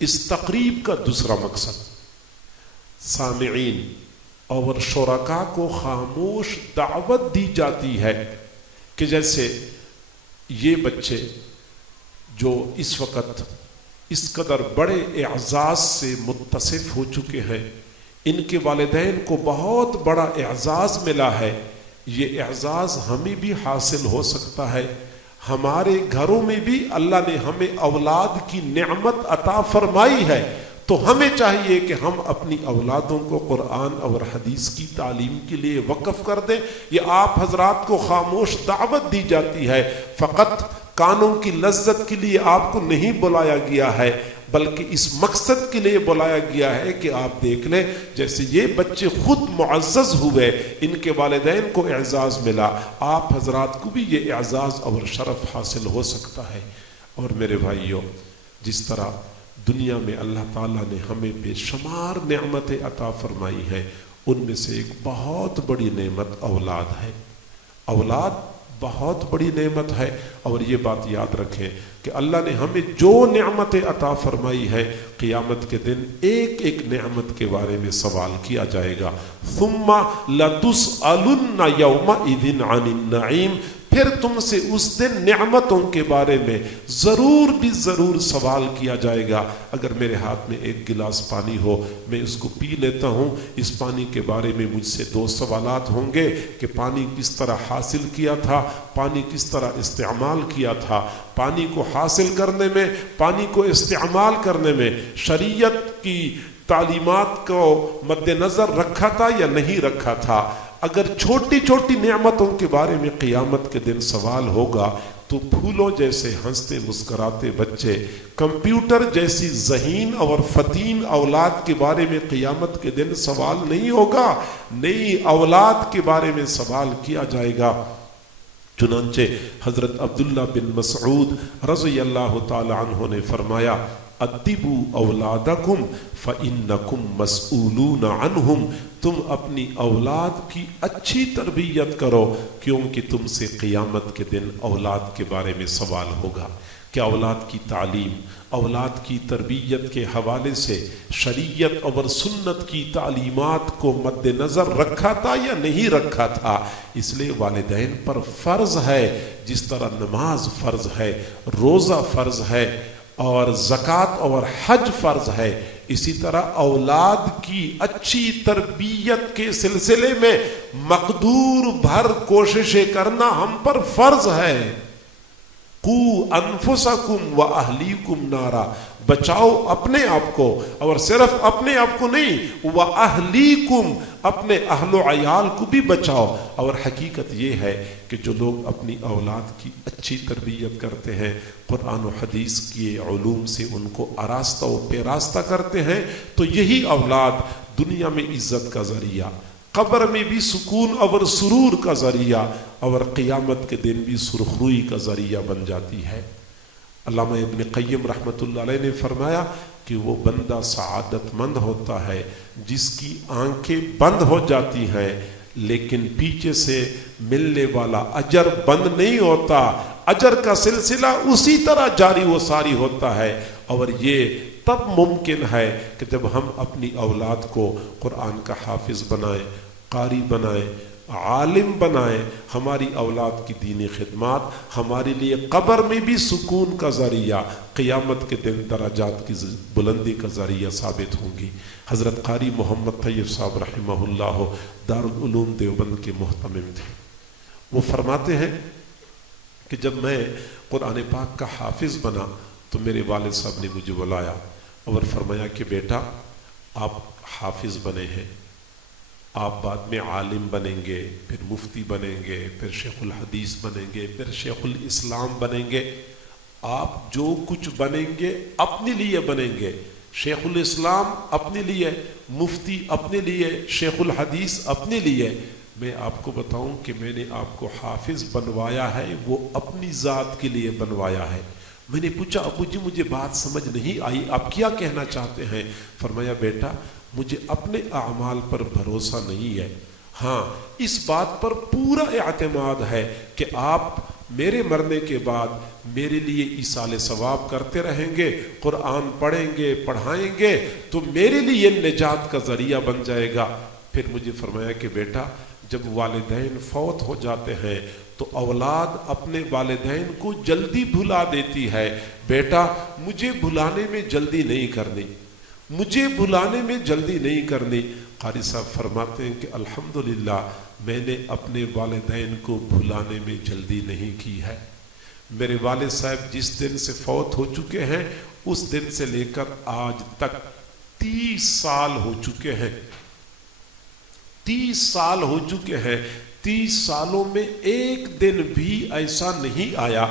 اس تقریب کا دوسرا مقصد سامعین اور شرکاء کو خاموش دعوت دی جاتی ہے کہ جیسے یہ بچے جو اس وقت اس قدر بڑے اعزاز سے متصف ہو چکے ہیں, ان کے والدین کو بہت بڑا اعزاز ملا ہے, یہ اعزاز ہمیں بھی حاصل ہو سکتا ہے. ہمارے گھروں میں بھی اللہ نے ہمیں اولاد کی نعمت عطا فرمائی ہے, تو ہمیں چاہیے کہ ہم اپنی اولادوں کو قرآن اور حدیث کی تعلیم کے لیے وقف کر دیں. یہ آپ حضرات کو خاموش دعوت دی جاتی ہے, فقط کانوں کی لذت کے لیے آپ کو نہیں بلایا گیا ہے, بلکہ اس مقصد کے لیے بلایا گیا ہے کہ آپ دیکھ لیں جیسے یہ بچے خود معزز ہوئے, ان کے والدین کو اعزاز ملا, آپ حضرات کو بھی یہ اعزاز اور شرف حاصل ہو سکتا ہے. اور میرے بھائیوں, جس طرح دنیا میں اللہ تعالیٰ نے ہمیں بے شمار نعمتیں عطا فرمائی ہیں، ان میں سے ایک بہت بڑی نعمت اولاد ہے۔ اولاد بہت بڑی نعمت ہے، اور یہ بات یاد رکھیں کہ اللہ نے ہمیں جو نعمتیں عطا فرمائی ہے، قیامت کے دن ایک ایک نعمت کے بارے میں سوال کیا جائے گا۔ ثم لتسألن یومئذ عن النعیم، پھر تم سے اس دن نعمتوں کے بارے میں ضرور بھی ضرور سوال کیا جائے گا۔ اگر میرے ہاتھ میں ایک گلاس پانی ہو، میں اس کو پی لیتا ہوں، اس پانی کے بارے میں مجھ سے 2 سوالات ہوں گے کہ پانی کس طرح حاصل کیا تھا، پانی کس طرح استعمال کیا تھا، پانی کو حاصل کرنے میں، پانی کو استعمال کرنے میں شریعت کی تعلیمات کو مد نظر رکھا تھا یا نہیں رکھا تھا۔ اگر چھوٹی چھوٹی نعمتوں کے بارے میں قیامت کے دن سوال ہوگا تو پھولوں جیسے ہنستے مسکراتے بچے، کمپیوٹر جیسی ذہین اور فتین اولاد کے بارے میں قیامت کے دن سوال نہیں ہوگا، نئی اولاد کے بارے میں سوال کیا جائے گا۔ چنانچہ حضرت عبداللہ بن مسعود رضی اللہ تعالی عنہ نے فرمایا، ادبوا اولادکم فانکم مسئولون عنہم، تم اپنی اولاد کی اچھی تربیت کرو کیونکہ تم سے قیامت کے دن اولاد کے بارے میں سوال ہوگا۔ کہ اولاد کی تعلیم، اولاد کی تربیت کے حوالے سے شریعت اور سنت کی تعلیمات کو مد نظر رکھا تھا یا نہیں رکھا تھا؟ اس لیے والدین پر فرض ہے، جس طرح نماز فرض ہے، روزہ فرض ہے، اور زکوٰۃ اور حج فرض ہے، اسی طرح اولاد کی اچھی تربیت کے سلسلے میں مقدور بھر کوششیں کرنا ہم پر فرض ہے۔ قُوا أَنفُسَكُمْ وَأَهْلِيكُمْ نَارًا، بچاؤ اپنے آپ کو، اور صرف اپنے آپ کو نہیں، وَأَهْلِيكُمْ، اپنے اہل و عیال کو بھی بچاؤ۔ اور حقیقت یہ ہے کہ جو لوگ اپنی اولاد کی اچھی تربیت کرتے ہیں، قرآن و حدیث کی علوم سے ان کو آراستہ و پیراستہ کرتے ہیں، تو یہی اولاد دنیا میں عزت کا ذریعہ، قبر میں بھی سکون اور سرور کا ذریعہ، اور قیامت کے دن بھی سرخروئی کا ذریعہ بن جاتی ہے۔ علامہ ابن قیم رحمۃ اللہ علیہ نے فرمایا کہ وہ بندہ سعادت مند ہوتا ہے جس کی آنکھیں بند ہو جاتی ہیں لیکن پیچھے سے ملنے والا اجر بند نہیں ہوتا، اجر کا سلسلہ اسی طرح جاری و ساری ہوتا ہے۔ اور یہ تب ممکن ہے کہ جب ہم اپنی اولاد کو قرآن کا حافظ بنائیں، قاری بنائیں، عالم بنائیں۔ ہماری اولاد کی دینی خدمات ہمارے لیے قبر میں بھی سکون کا ذریعہ، قیامت کے دن درجات کی بلندی کا ذریعہ ثابت ہوں گی۔ حضرت قاری محمد طیب صاحب رحمہ اللہ دارالعلوم دیوبند کے محتمم تھے۔ وہ فرماتے ہیں کہ جب میں قرآن پاک کا حافظ بنا تو میرے والد صاحب نے مجھے بلایا اور فرمایا کہ بیٹا آپ حافظ بنے ہیں، آپ بعد میں عالم بنیں گے، پھر مفتی بنیں گے، پھر شیخ الحدیث بنیں گے، پھر شیخ الاسلام بنیں گے۔ آپ جو کچھ بنیں گے اپنے لیے بنیں گے، شیخ الاسلام اپنے لیے، مفتی اپنے لیے، شیخ الحدیث اپنے لیے۔ میں آپ کو بتاؤں کہ میں نے آپ کو حافظ بنوایا ہے وہ اپنی ذات کے لیے بنوایا ہے۔ میں نے پوچھا ابو جی مجھے بات سمجھ نہیں آئی، آپ کیا کہنا چاہتے ہیں؟ فرمایا بیٹا مجھے اپنے اعمال پر بھروسہ نہیں ہے، ہاں اس بات پر پورا اعتماد ہے کہ آپ میرے مرنے کے بعد میرے لیے ایصال ثواب کرتے رہیں گے، قرآن پڑھیں گے، پڑھائیں گے، تو میرے لیے نجات کا ذریعہ بن جائے گا۔ پھر مجھے فرمایا کہ بیٹا جب والدین فوت ہو جاتے ہیں تو اولاد اپنے والدین کو جلدی بھلا دیتی ہے، بیٹا مجھے بھلانے میں جلدی نہیں کرنی، مجھے بھلانے میں جلدی نہیں کرنی۔ قاری صاحب فرماتے ہیں کہ الحمدللہ میں نے اپنے والدین کو بھلانے میں جلدی نہیں کی ہے۔ میرے والد صاحب جس دن سے فوت ہو چکے ہیں اس دن سے لے کر آج تک 30 سال ہو چکے ہیں، 30 سال ہو چکے ہیں۔ 30 سالوں میں ایک دن بھی ایسا نہیں آیا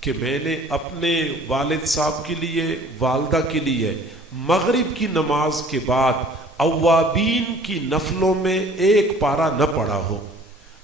کہ میں نے اپنے والد صاحب کے لیے، والدہ کے لیے مغرب کی نماز کے بعد اوابین کی نفلوں میں ایک پارہ نہ پڑھا ہو۔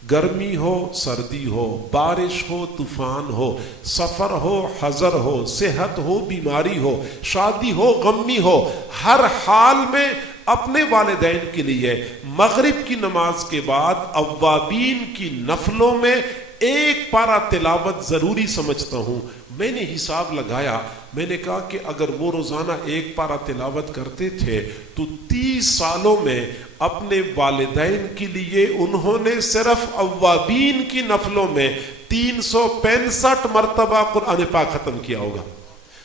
گرمی ہو سردی ہو، بارش ہو طوفان ہو، سفر ہو حضر ہو، صحت ہو بیماری ہو، شادی ہو غمی ہو، ہر حال میں اپنے والدین کے لیے مغرب کی نماز کے بعد اوابین کی نفلوں میں ایک پارہ تلاوت ضروری سمجھتا ہوں۔ میں نے حساب لگایا، میں نے کہا کہ اگر وہ روزانہ ایک پارہ تلاوت کرتے تھے تو 30 سالوں میں اپنے والدین کے لیے انہوں نے صرف اوابین کی نفلوں میں 365 مرتبہ قرآن پاک ختم کیا ہوگا،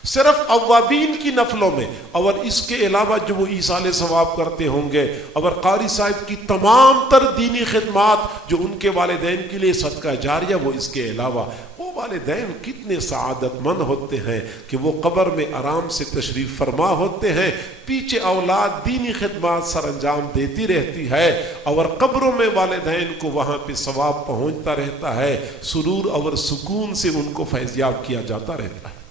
صرف اوابین کی نفلوں میں۔ اور اس کے علاوہ جو وہ ایصال ثواب کرتے ہوں گے، اور قاری صاحب کی تمام تر دینی خدمات جو ان کے والدین کے لیے صدقہ جاریہ، وہ اس کے علاوہ۔ وہ والدین کتنے سعادت مند ہوتے ہیں کہ وہ قبر میں آرام سے تشریف فرما ہوتے ہیں، پیچھے اولاد دینی خدمات سر انجام دیتی رہتی ہے، اور قبروں میں والدین کو وہاں پہ ثواب پہنچتا رہتا ہے، سرور اور سکون سے ان کو فیضیاب کیا جاتا رہتا ہے۔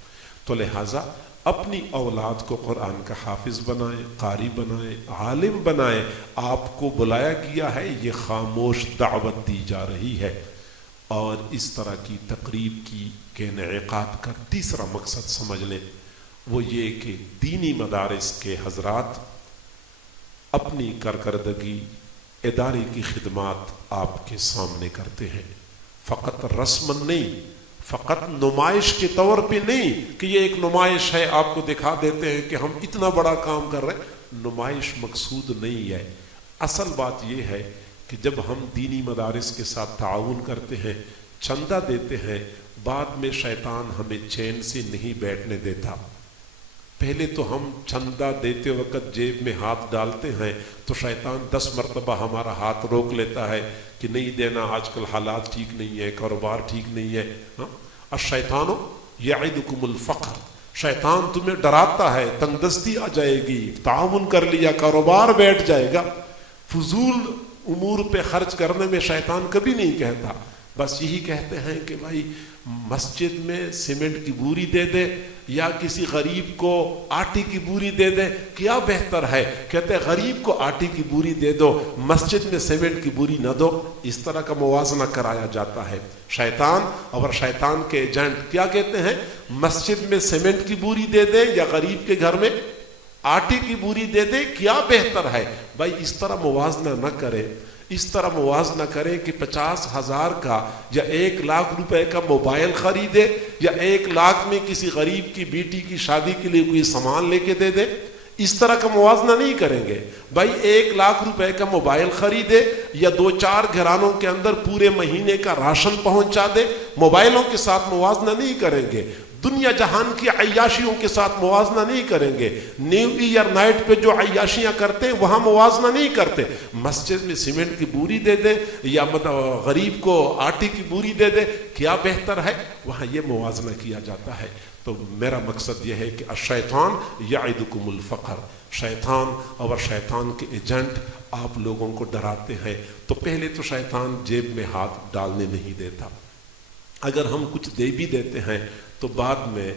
تو لہٰذا اپنی اولاد کو قرآن کا حافظ بنائیں، قاری بنائیں، عالم بنائیں۔ آپ کو بلایا گیا ہے، یہ خاموش دعوت دی جا رہی ہے۔ اور اس طرح کی تقریب کے انعقاد کا تیسرا مقصد سمجھ لیں، وہ یہ کہ دینی مدارس کے حضرات اپنی کارکردگی ادارے کی خدمات آپ کے سامنے کرتے ہیں، فقط رسم نہیں، فقط نمائش کے طور پہ نہیں کہ یہ ایک نمائش ہے، آپ کو دکھا دیتے ہیں کہ ہم اتنا بڑا کام کر رہے ہیں۔ نمائش مقصود نہیں ہے، اصل بات یہ ہے کہ جب ہم دینی مدارس کے ساتھ تعاون کرتے ہیں، چندہ دیتے ہیں، بعد میں شیطان ہمیں چین سے نہیں بیٹھنے دیتا۔ پہلے تو ہم چندہ دیتے وقت جیب میں ہاتھ ڈالتے ہیں تو شیطان 10 مرتبہ ہمارا ہاتھ روک لیتا ہے کہ نہیں دینا، آج کل حالات ٹھیک نہیں ہے، کاروبار ٹھیک نہیں ہے۔ الشیطان یعدکم الفقر، شیطان تمہیں ڈراتا ہے، تنگ دستی آ جائے گی، تعاون کر لیا کاروبار بیٹھ جائے گا۔ فضول امور پہ خرچ کرنے میں شیطان کبھی نہیں کہتا، بس یہی کہتے ہیں کہ بھائی مسجد میں سیمنٹ کی بوری دے دے یا کسی غریب کو آٹے کی بوری دے دے، کیا بہتر ہے؟ کہتے ہیں غریب کو آٹے کی بوری دے دو، مسجد میں سیمنٹ کی بوری نہ دو۔ اس طرح کا موازنہ کرایا جاتا ہے۔ شیطان اور شیطان کے ایجنٹ کیا کہتے ہیں؟ مسجد میں سیمنٹ کی بوری دے دے یا غریب کے گھر میں آٹے کی بوری دے دے، کیا بہتر ہے؟ بھائی اس طرح موازنہ نہ کرے، اس طرح موازنہ کریں کہ 50,000 کا یا 1,00,000 روپے کا موبائل خریدے یا 1,00,000 میں کسی غریب کی بیٹی کی شادی کے لیے کوئی سامان لے کے دے دے۔ اس طرح کا موازنہ نہیں کریں گے۔ بھائی 1,00,000 روپے کا موبائل خریدے یا 2-4 گھرانوں کے اندر پورے مہینے کا راشن پہنچا دے، موبائلوں کے ساتھ موازنہ نہیں کریں گے۔ دنیا جہان کی عیاشیوں کے ساتھ موازنہ نہیں کریں گے۔ نیو ایئر نائٹ پہ جو عیاشیاں کرتے ہیں وہاں موازنہ نہیں کرتے۔ مسجد میں سیمنٹ کی بوری دے دے یا غریب کو آٹے کی بوری دے دے، کیا بہتر ہے؟ وہاں یہ موازنہ کیا جاتا ہے۔ تو میرا مقصد یہ ہے کہ الشیطان یعدکم الفقر، شیطان اور شیطان کے ایجنٹ آپ لوگوں کو ڈراتے ہیں۔ تو پہلے تو شیطان جیب میں ہاتھ ڈالنے نہیں دیتا، اگر ہم کچھ دے بھی دیتے ہیں تو بعد میں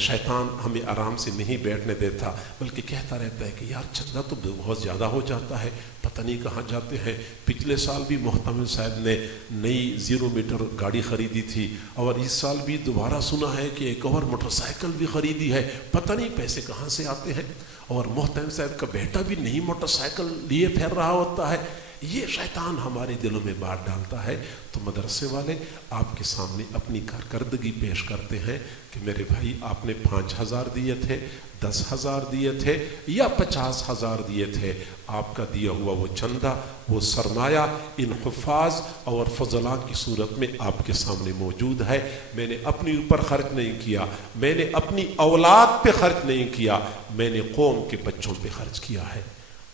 شیطان ہمیں آرام سے نہیں بیٹھنے دیتا، بلکہ کہتا رہتا ہے کہ یار چندہ تو بہت زیادہ ہو جاتا ہے، پتہ نہیں کہاں جاتے ہیں۔ پچھلے سال بھی محتمل صاحب نے نئی 0 میٹر گاڑی خریدی تھی، اور اس سال بھی دوبارہ سنا ہے کہ ایک اور موٹر سائیکل بھی خریدی ہے، پتہ نہیں پیسے کہاں سے آتے ہیں۔ اور محتمل صاحب کا بیٹا بھی نئی موٹر سائیکل لیے پھر رہا ہوتا ہے۔ یہ شیطان ہمارے دلوں میں بات ڈالتا ہے۔ تو مدرسے والے آپ کے سامنے اپنی کارکردگی پیش کرتے ہیں کہ میرے بھائی آپ نے 5,000 دیے تھے، 10,000 دیے تھے یا 50,000 دیے تھے، آپ کا دیا ہوا وہ چندہ، وہ سرمایہ ان حفاظ اور فضلاء کی صورت میں آپ کے سامنے موجود ہے۔ میں نے اپنے اوپر خرچ نہیں کیا، میں نے اپنی اولاد پہ خرچ نہیں کیا، میں نے قوم کے بچوں پہ خرچ کیا ہے۔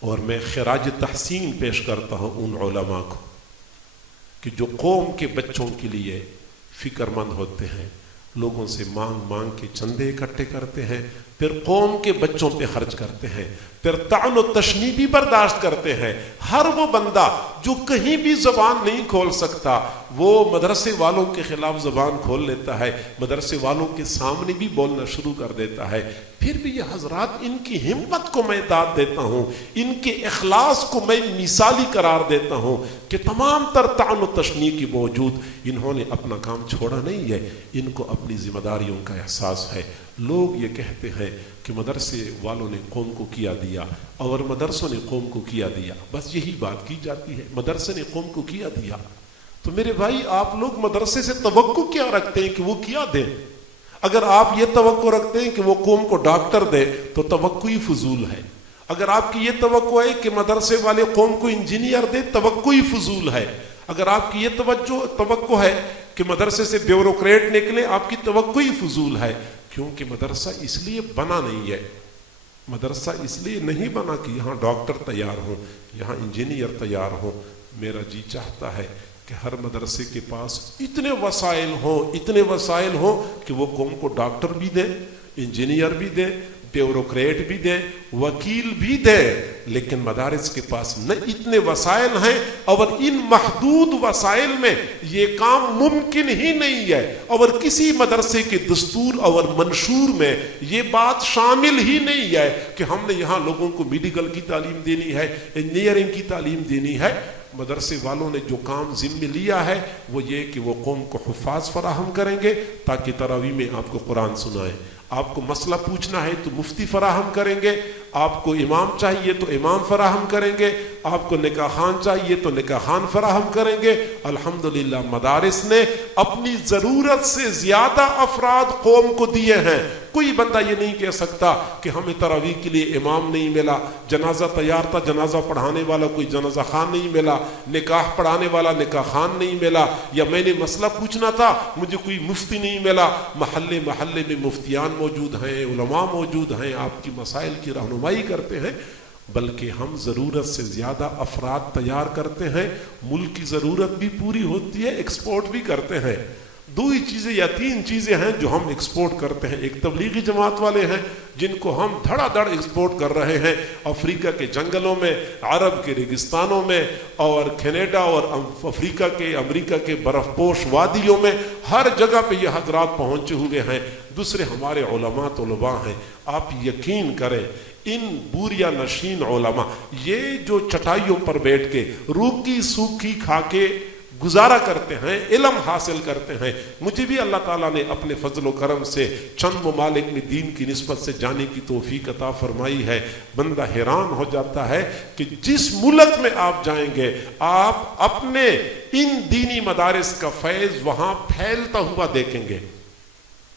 اور میں خراج تحسین پیش کرتا ہوں ان علماء کو کہ جو قوم کے بچوں کے لیے فکر مند ہوتے ہیں، لوگوں سے مانگ مانگ کے چندے اکٹھے کرتے ہیں، پھر قوم کے بچوں پہ خرچ کرتے ہیں، پھر طعن و تشنیع بھی برداشت کرتے ہیں۔ ہر وہ بندہ جو کہیں بھی زبان نہیں کھول سکتا وہ مدرسے والوں کے خلاف زبان کھول لیتا ہے، مدرسے والوں کے سامنے بھی بولنا شروع کر دیتا ہے۔ پھر بھی یہ حضرات، ان کی ہمت کو میں داد دیتا ہوں، ان کے اخلاص کو میں مثالی قرار دیتا ہوں کہ تمام تر طعن و تشنیع کے باوجود انہوں نے اپنا کام چھوڑا نہیں ہے، ان کو اپنی ذمہ داریوں کا احساس ہے۔ لوگ یہ کہتے ہیں کہ مدرسے والوں نے قوم کو کیا دیا اور مدرسوں نے قوم کو کیا دیا، بس یہی بات کی جاتی ہے، مدرسے نے قوم کو کیا دیا۔ تو میرے بھائی، آپ لوگ مدرسے سے توقع کیا رکھتے ہیں کہ وہ کیا دیں؟ اگر آپ یہ توقع رکھتے ہیں کہ وہ قوم کو ڈاکٹر دے تو توقع ہی فضول ہے۔ اگر آپ کی یہ توقع ہے کہ مدرسے والے قوم کو انجینئر دے، توقع ہی فضول ہے۔ اگر آپ کی یہ توقع ہے کہ مدرسے سے بیوروکریٹ نکلے، آپ کی توقع ہی فضول ہے، کیونکہ مدرسہ اس لیے بنا نہیں ہے، مدرسہ اس لیے نہیں بنا کہ یہاں ڈاکٹر تیار ہوں، یہاں انجینئر تیار ہوں۔ میرا جی چاہتا ہے کہ ہر مدرسے کے پاس اتنے وسائل ہوں کہ وہ قوم کو ڈاکٹر بھی دیں، انجینئر بھی دیں، بیوروکریٹ بھی دیں، وکیل بھی دیں، لیکن مدارس کے پاس نہ اتنے وسائل ہیں، اور ان محدود وسائل میں یہ کام ممکن ہی نہیں ہے، اور کسی مدرسے کے دستور اور منشور میں یہ بات شامل ہی نہیں ہے کہ ہم نے یہاں لوگوں کو میڈیکل کی تعلیم دینی ہے، انجینئرنگ کی تعلیم دینی ہے۔ مدرسے والوں نے جو کام ذمہ لیا ہے وہ یہ کہ وہ قوم کو حفاظ فراہم کریں گے تاکہ تراویح میں آپ کو قرآن سنائیں، آپ کو مسئلہ پوچھنا ہے تو مفتی فراہم کریں گے، آپ کو امام چاہیے تو امام فراہم کریں گے، آپ کو نکاح خان چاہیے تو نکاح خان فراہم کریں گے۔ الحمدللہ مدارس نے اپنی ضرورت سے زیادہ افراد قوم کو دیے ہیں۔ کوئی بندہ یہ نہیں کہہ سکتا کہ ہمیں تراویح کے لیے امام نہیں ملا، جنازہ تیار تھا جنازہ پڑھانے والا کوئی جنازہ خان نہیں ملا، نکاح پڑھانے والا نکاح خان نہیں ملا، یا میں نے مسئلہ پوچھنا تھا مجھے کوئی مفتی نہیں ملا۔ محلے محلے میں مفتیان موجود ہیں، علماء موجود ہیں، آپ کی مسائل کی رہنمائی کرتے ہیں، بلکہ ہم ضرورت سے زیادہ افراد تیار کرتے ہیں، ملک کی ضرورت بھی پوری ہوتی ہے، ایکسپورٹ بھی کرتے ہیں۔ دو ہی چیزیں یا تین چیزیں ہیں جو ہم ایکسپورٹ کرتے ہیں۔ ایک تبلیغی جماعت والے ہیں جن کو ہم دھڑا دھڑ ایکسپورٹ کر رہے ہیں، افریقہ کے جنگلوں میں، عرب کے ریگستانوں میں، اور کینیڈا اور افریقہ کے امریکہ کے برف پوش وادیوں میں، ہر جگہ پہ یہ حضرات پہنچے ہوئے ہیں۔ دوسرے ہمارے علماء طلباء ہیں، آپ یقین کریں ان بوریا نشین علماء یہ جو چٹائیوں پر بیٹھ کے روکی سوکھی کھا کے گزارا کرتے ہیں، علم حاصل کرتے ہیں، مجھے بھی اللہ تعالیٰ نے اپنے فضل و کرم سے چند ممالک میں دین کی نسبت سے جانے کی توفیق عطا فرمائی ہے۔ بندہ حیران ہو جاتا ہے کہ جس ملک میں آپ جائیں گے آپ اپنے ان دینی مدارس کا فیض وہاں پھیلتا ہوا دیکھیں گے۔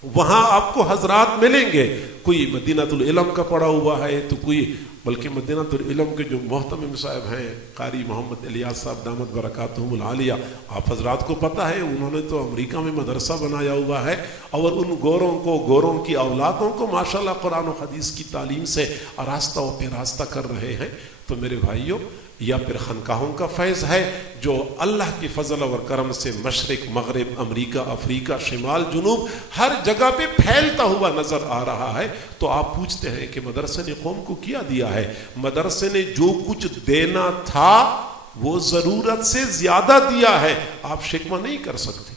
وہاں آپ کو حضرات ملیں گے، کوئی مدینۃ العلم کا پڑھا ہوا ہے تو کوئی، بلکہ مدینۃ العلم کے جو محتمم صاحب ہیں قاری محمد الیاس صاحب دامت برکاتہم العالیہ، آپ حضرات کو پتہ ہے انہوں نے تو امریکہ میں مدرسہ بنایا ہوا ہے، اور ان گوروں کی اولادوں کو ماشاءاللہ قرآن و حدیث کی تعلیم سے آراستہ و پیراستہ کر رہے ہیں۔ تو میرے بھائیوں، یا پھر خانقاہوں کا فیض ہے جو اللہ کی فضل اور کرم سے مشرق مغرب امریکہ افریقہ شمال جنوب ہر جگہ پہ پھیلتا ہوا نظر آ رہا ہے۔ تو آپ پوچھتے ہیں کہ مدرسے نے قوم کو کیا دیا ہے؟ مدرسے نے جو کچھ دینا تھا وہ ضرورت سے زیادہ دیا ہے، آپ شکوہ نہیں کر سکتے۔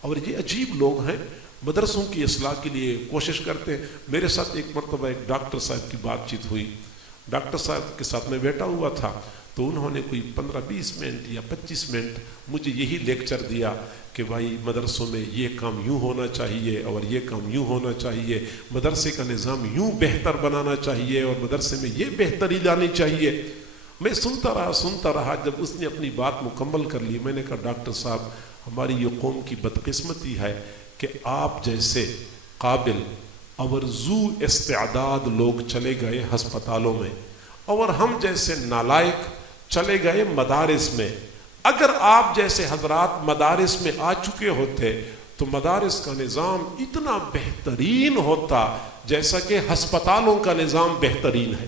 اور یہ عجیب لوگ ہیں، مدرسوں کی اصلاح کے لیے کوشش کرتے ہیں۔ میرے ساتھ ایک مرتبہ ایک ڈاکٹر صاحب کی بات چیت ہوئی، ڈاکٹر صاحب کے ساتھ میں بیٹھا ہوا تھا، تو انہوں نے کوئی 15-20 منٹ یا 25 منٹ مجھے یہی لیکچر دیا کہ بھائی مدرسوں میں یہ کام یوں ہونا چاہیے اور یہ کام یوں ہونا چاہیے، مدرسے کا نظام یوں بہتر بنانا چاہیے اور مدرسے میں یہ بہتری لانی چاہیے۔ میں سنتا رہا، جب اس نے اپنی بات مکمل کر لی میں نے کہا ڈاکٹر صاحب ہماری یہ قوم کی بدقسمتی ہے کہ آپ جیسے قابل اور ذو استعداد لوگ چلے گئے ہسپتالوں میں، اور ہم جیسے نالائق چلے گئے مدارس میں۔ اگر آپ جیسے حضرات مدارس میں آ چکے ہوتے تو مدارس کا نظام اتنا بہترین ہوتا جیسا کہ ہسپتالوں کا نظام بہترین ہے۔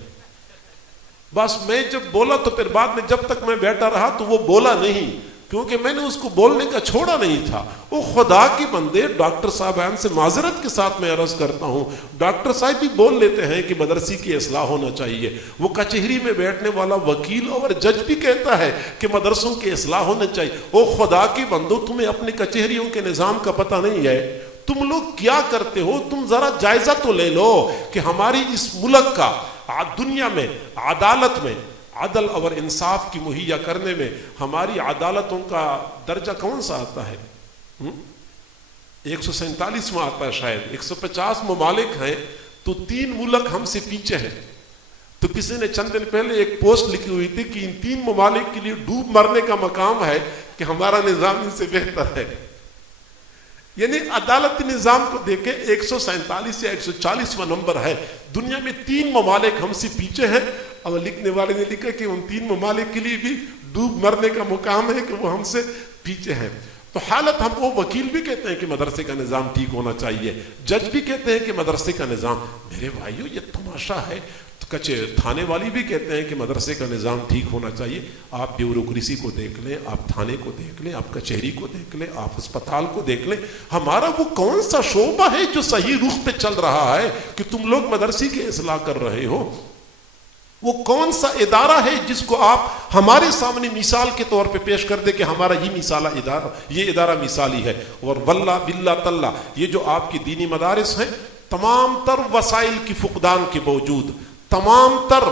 بس میں جب بولا تو پھر بعد میں جب تک میں بیٹھا رہا تو وہ بولا نہیں، کیونکہ میں نے اس کو بولنے کا چھوڑا نہیں تھا۔ وہ خدا کی بندے، ڈاکٹر صاحبان سے معذرت کے ساتھ میں عرض کرتا ہوں، ڈاکٹر صاحب بھی بول لیتے ہیں کہ مدرسے کی اصلاح ہونا چاہیے، وہ کچہری میں بیٹھنے والا وکیل اور جج بھی کہتا ہے کہ مدرسوں کی اصلاح ہونا چاہیے۔ وہ خدا کی بندو، تمہیں اپنے کچہریوں کے نظام کا پتہ نہیں ہے؟ تم لوگ کیا کرتے ہو؟ تم ذرا جائزہ تو لے لو کہ ہماری اس ملک کا دنیا میں عدالت میں عدل اور انصاف کی مہیا کرنے میں ہماری عدالتوں کا درجہ کون سا آتا ہے؟ 147واں آتا ہے شاید۔ 150 ممالک ہیں تو 3 ملک ہم سے پیچھے ہیں۔ تو کسی نے چند دن پہلے ایک پوسٹ لکھی ہوئی تھی کہ ان 3 ممالک کے لیے ڈوب مرنے کا مقام ہے کہ ہمارا نظام ان سے بہتر ہے۔ یعنی عدالتی نظام کو دیکھیں، 147 یا 140واں نمبر ہے۔ دنیا میں 3 ممالک ہم سے پیچھے ہیں، اور لکھنے والے نے لکھا کہ ان 3 ممالک کے لیے بھی ڈوب مرنے کا مقام ہے کہ وہ ہم سے پیچھے ہیں۔ تو حالت ہم، وہ وکیل بھی کہتے ہیں کہ مدرسے کا نظام ٹھیک ہونا چاہیے، جج بھی کہتے ہیں کہ مدرسے کا نظام، میرے بھائیو یہ تماشا ہے۔ تھانے والی بھی کہتے ہیں کہ مدرسے کا نظام ٹھیک ہونا چاہیے۔ آپ بیوروکریسی کو دیکھ لیں، آپ تھانے کو دیکھ لیں، آپ کچہری کو دیکھ لیں، آپ اسپتال کو دیکھ لیں، ہمارا وہ کون سا شعبہ ہے جو صحیح رخ پہ چل رہا ہے کہ تم لوگ مدرسے کی اصلاح کر رہے ہو؟ وہ کون سا ادارہ ہے جس کو آپ ہمارے سامنے مثال کے طور پہ پیش کر دے کہ ہمارا یہ ادارہ مثالی ہے؟ اور واللہ باللہ تاللہ یہ جو آپ کی دینی مدارس ہیں، تمام تر وسائل کی فقدان کے باوجود، تمام تر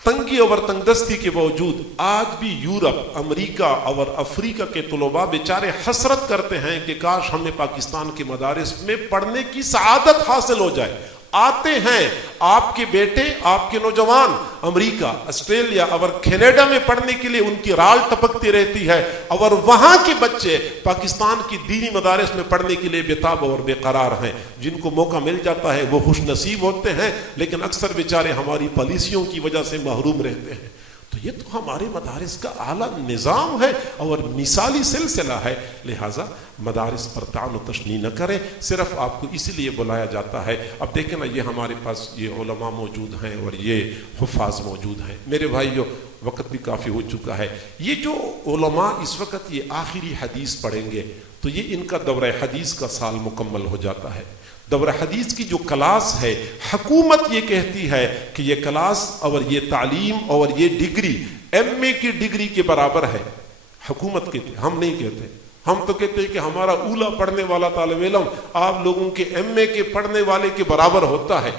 تنگی اور تنگ دستی کے باوجود، آج بھی یورپ، امریکہ اور افریقہ کے طلباء بیچارے حسرت کرتے ہیں کہ کاش ہمیں پاکستان کے مدارس میں پڑھنے کی سعادت حاصل ہو جائے۔ آتے ہیں آپ کے بیٹے، آپ کے نوجوان امریکہ، آسٹریلیا اور کینیڈا میں پڑھنے کے لیے، ان کی رال ٹپکتی رہتی ہے، اور وہاں کے بچے پاکستان کی دینی مدارس میں پڑھنے کے لیے بےتاب اور بے قرار ہیں۔ جن کو موقع مل جاتا ہے وہ خوش نصیب ہوتے ہیں، لیکن اکثر بیچارے ہماری پالیسیوں کی وجہ سے محروم رہتے ہیں۔ تو یہ تو ہمارے مدارس کا اعلیٰ نظام ہے اور مثالی سلسلہ ہے، لہٰذا مدارس پر طعن و تشنیع نہ کریں، صرف آپ کو اس لیے بلایا جاتا ہے۔ اب دیکھیں نا، یہ ہمارے پاس یہ علماء موجود ہیں اور یہ حفاظ موجود ہیں۔ میرے بھائیو، وقت بھی کافی ہو چکا ہے۔ یہ جو علماء اس وقت یہ آخری حدیث پڑھیں گے تو یہ ان کا دورہ حدیث کا سال مکمل ہو جاتا ہے۔ دورہ حدیث کی جو کلاس ہے، حکومت یہ کہتی ہے کہ یہ کلاس اور یہ تعلیم اور یہ ڈگری ایم اے کی ڈگری کے برابر ہے۔ حکومت کہتے، ہم نہیں کہتے۔ ہم تو کہتے ہیں کہ ہمارا اولا پڑھنے والا طالب علم آپ لوگوں کے ایم اے کے پڑھنے والے کے برابر ہوتا ہے،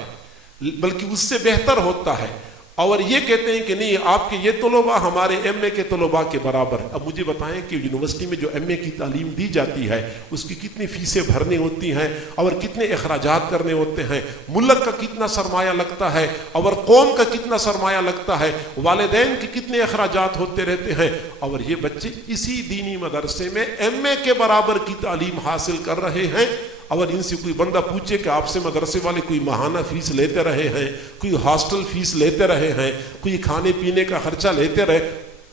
بلکہ اس سے بہتر ہوتا ہے۔ اور یہ کہتے ہیں کہ نہیں، آپ کے یہ طلباء ہمارے ایم اے کے طلباء کے برابر ہے۔ اب مجھے بتائیں کہ یونیورسٹی میں جو ایم اے کی تعلیم دی جاتی ہے اس کی کتنی فیسیں بھرنی ہوتی ہیں اور کتنے اخراجات کرنے ہوتے ہیں، ملک کا کتنا سرمایہ لگتا ہے اور قوم کا کتنا سرمایہ لگتا ہے، والدین کے کتنے اخراجات ہوتے رہتے ہیں، اور یہ بچے اسی دینی مدرسے میں ایم اے کے برابر کی تعلیم حاصل کر رہے ہیں۔ اور ان سے کوئی بندہ پوچھے کہ آپ سے مدرسے والے کوئی ماہانہ فیس لیتے رہے ہیں، کوئی ہاسٹل فیس لیتے رہے ہیں، کوئی کھانے پینے کا خرچہ لیتے رہے؟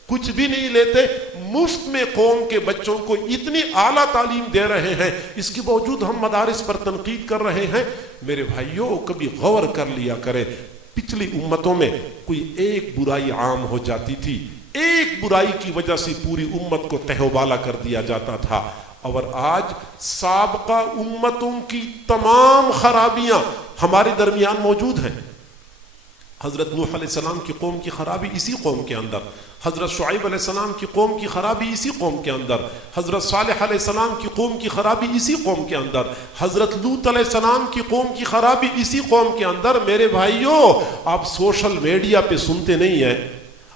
کچھ بھی نہیں لیتے، مفت میں قوم کے بچوں کو اتنی اعلیٰ تعلیم دے رہے ہیں، اس کے باوجود ہم مدارس پر تنقید کر رہے ہیں۔ میرے بھائیوں، کبھی غور کر لیا کریں، پچھلی امتوں میں کوئی ایک برائی عام ہو جاتی تھی، ایک برائی کی وجہ سے پوری امت کو تہہ و بالا کر دیا جاتا تھا، اور آج سابقہ امتوں کی تمام خرابیاں ہمارے درمیان موجود ہیں۔ حضرت نوح علیہ السلام کی قوم کی خرابی اسی قوم کے اندر، حضرت شعیب علیہ السلام کی قوم کی خرابی اسی قوم کے اندر، حضرت صالح علیہ السلام کی قوم کی خرابی اسی قوم کے اندر، حضرت لوط علیہ السلام کی قوم کی خرابی اسی قوم کے اندر۔ میرے بھائیوں، آپ سوشل میڈیا پہ سنتے نہیں ہیں،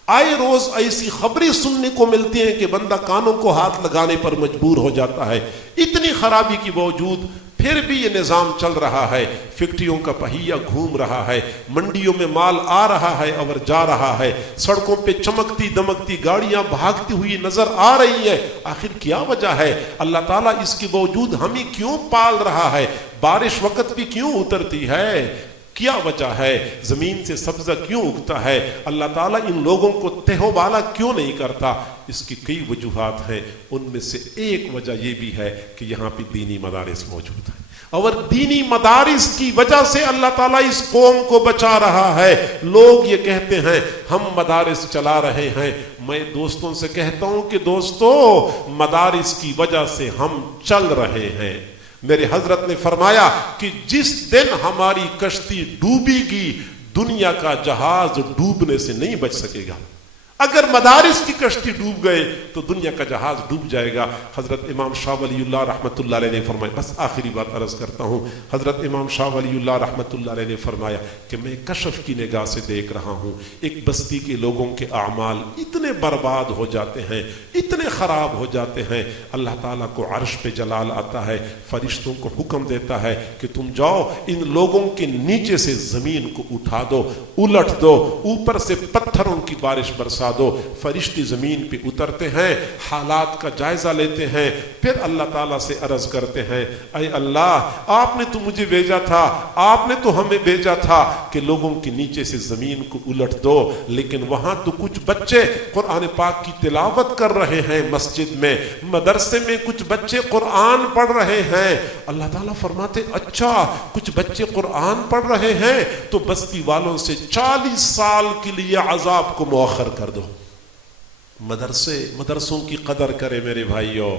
آئے روز ایسی خبریں سننے کو ملتی ہیں کہ بندہ کانوں کو ہاتھ لگانے پر مجبور ہو جاتا ہے۔ اتنی خرابی کے باوجود پھر بھی یہ نظام چل رہا ہے، فیکٹریوں کا پہیہ گھوم رہا ہے، منڈیوں میں مال آ رہا ہے اور جا رہا ہے، سڑکوں پہ چمکتی دمکتی گاڑیاں بھاگتی ہوئی نظر آ رہی ہیں۔ آخر کیا وجہ ہے؟ اللہ تعالیٰ اس کے باوجود ہمیں کیوں پال رہا ہے؟ بارش وقت بھی کیوں اترتی ہے؟ کیا وجہ ہے؟ زمین سے سبزہ کیوں اگتا ہے؟ اللہ تعالیٰ ان لوگوں کو تہہ و بالا کیوں نہیں کرتا؟ اس کی کئی وجوہات ہیں، ان میں سے ایک وجہ یہ بھی ہے کہ یہاں پہ دینی مدارس موجود ہیں، اور دینی مدارس کی وجہ سے اللہ تعالیٰ اس قوم کو بچا رہا ہے۔ لوگ یہ کہتے ہیں ہم مدارس چلا رہے ہیں، میں دوستوں سے کہتا ہوں کہ دوستو مدارس کی وجہ سے ہم چل رہے ہیں. میرے حضرت نے فرمایا کہ جس دن ہماری کشتی ڈوبے گی دنیا کا جہاز ڈوبنے سے نہیں بچ سکے گا. اگر مدارس کی کشتی ڈوب گئے تو دنیا کا جہاز ڈوب جائے گا. حضرت امام شاہ ولی اللہ رحمۃ اللہ علیہ نے فرمایا, بس آخری بات عرض کرتا ہوں, حضرت امام شاہ ولی اللہ رحمۃ اللہ علیہ نے فرمایا کہ میں کشف کی نگاہ سے دیکھ رہا ہوں ایک بستی کے لوگوں کے اعمال اتنے برباد ہو جاتے ہیں, اتنے خراب ہو جاتے ہیں, اللہ تعالیٰ کو عرش پہ جلال آتا ہے, فرشتوں کو حکم دیتا ہے کہ تم جاؤ ان لوگوں کے نیچے سے زمین کو اٹھا دو, الٹ دو, اوپر سے پتھروں کی بارش برسا دو. فرشتے زمین پہ اترتے ہیں, حالات کا جائزہ لیتے ہیں, پھر اللہ تعالیٰ سے عرض کرتے ہیں اے اللہ آپ نے تو مجھے بھیجا تھا, آپ نے تو ہمیں بھیجا تھا کہ لوگوں کے نیچے سے زمین کو الٹ دو, لیکن وہاں تو کچھ بچے قرآن پاک کی تلاوت کر رہے ہیں, مسجد میں مدرسے میں کچھ بچے قرآن پڑھ رہے ہیں. اللہ تعالیٰ فرماتے اچھا کچھ بچے قرآن پڑھ رہے ہیں تو بستی والوں سے 40 سال کے لیے عذاب کو مؤخر کر دو. مدرسوں کی قدر کرے میرے بھائیوں,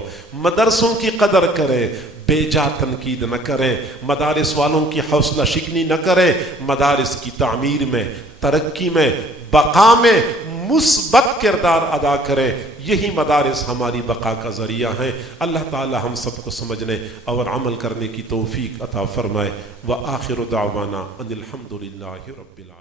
مدرسوں کی قدر کریں, بے جا تنقید نہ کریں, مدارس والوں کی حوصلہ شکنی نہ کریں, مدارس کی تعمیر میں, ترقی میں, بقا میں مثبت کردار ادا کریں. یہی مدارس ہماری بقا کا ذریعہ ہیں. اللہ تعالی ہم سب کو سمجھنے اور عمل کرنے کی توفیق عطا فرمائے. وآخر دعوانا ان الحمد للہ رب العالمین.